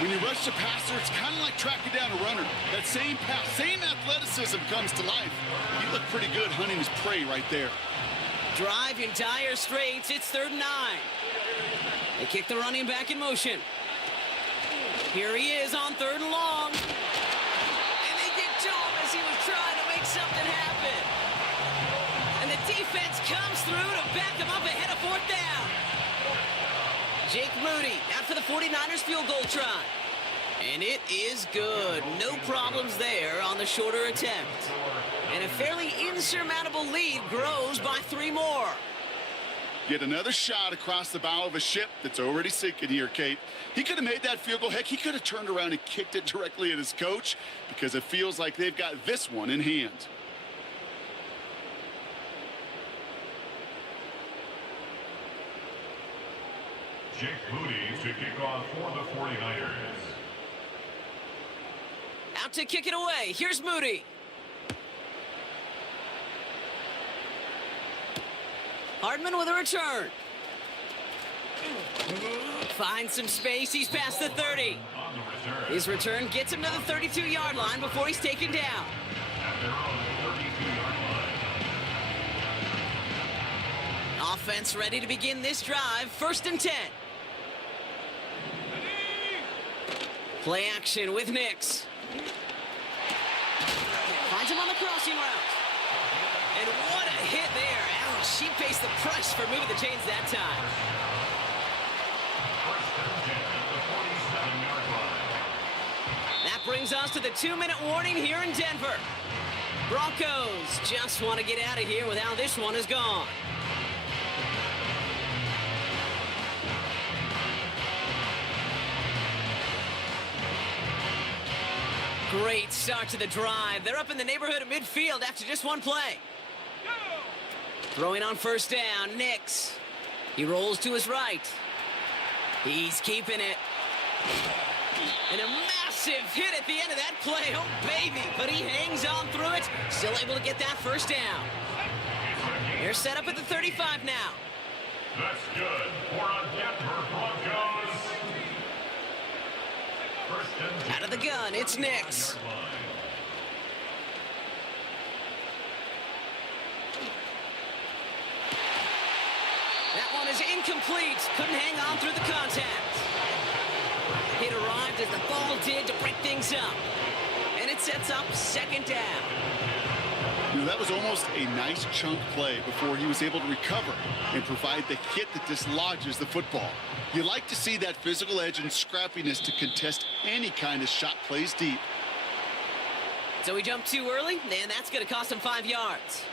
When you rush the passer, it's kind of like tracking down a runner. That same pass, same athleticism comes to life. He looked pretty good hunting his prey right there. Drive in dire straits. It's 3rd and 9. They kick the running back in motion. Here he is on 3rd and long. And they get to him as he was trying to make something happen. And the defense comes through to back him up ahead of 4th down. Jake Moody out for the 49ers field goal try. And it is good. No problems there on the shorter attempt. And a fairly insurmountable lead grows by 3 more. Get another shot across the bow of a ship that's already sinking here, Kate. He could have made that field goal. Heck, he could have turned around and kicked it directly at his coach because it feels like they've got this one in hand. Jake Moody to kick off for the 49ers. Out to kick it away. Here's Moody. Hardman with a return. Finds some space. He's past the 30. His return gets him to the 32-yard line before he's taken down. At their own 32-yard line. Offense ready to begin this drive. 1st and 10. Play action with Nix. Finds him on the crossing route. And what a hit there. Oh, she pays the price for moving the chains that time. That brings us to the 2-minute warning here in Denver. Broncos just want to get out of here with how this one is gone. Great start to the drive. They're up in the neighborhood of midfield after just one play. Throwing on 1st down, Nix. He rolls to his right. He's keeping it. And a massive hit at the end of that play. Oh, baby. But he hangs on through it. Still able to get that 1st down. They're set up at the 35 now. That's good for a Denver Broncos. Out of the gun, it's Nix. That one is incomplete. Couldn't hang on through the contact. It arrived as the ball did to break things up. And it sets up 2nd down. You know, that was almost a nice chunk play before he was able to recover and provide the hit that dislodges the football. You like to see that physical edge and scrappiness to contest any kind of shot plays deep. So he jumped too early, and that's going to cost him 5 yards.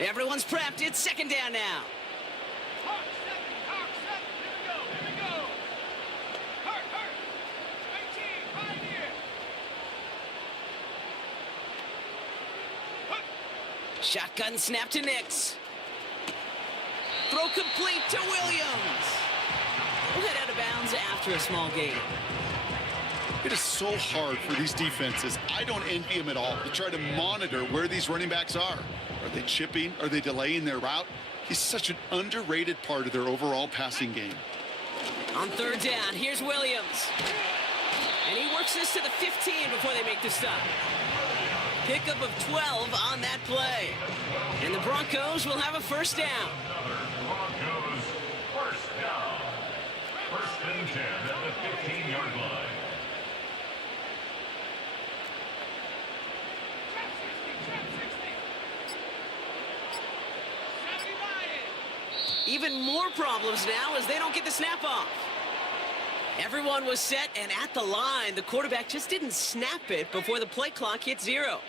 Everyone's prepped. It's 2nd down now. Shotgun snap to Nix. Throw complete to Williams. We'll head out of bounds after a small gain. It is so hard for these defenses. I don't envy them at all to try to monitor where these running backs are. Are they chipping? Are they delaying their route? He's such an underrated part of their overall passing game. On third down, here's Williams. And he works this to the 15 before they make the stop. Pickup of 12 on that play. And the Broncos will have a first down. Broncos first down. First and 10 at the 15-yard line. Even more problems now as they don't get the snap off. Everyone was set and at the line. The quarterback just didn't snap it before the play clock hit 0.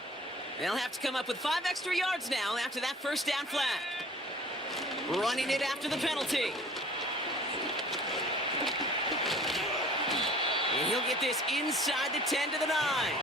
They'll have to come up with 5 extra yards now after that first down flag. Running it after the penalty. And he'll get this inside the 10 to the 9.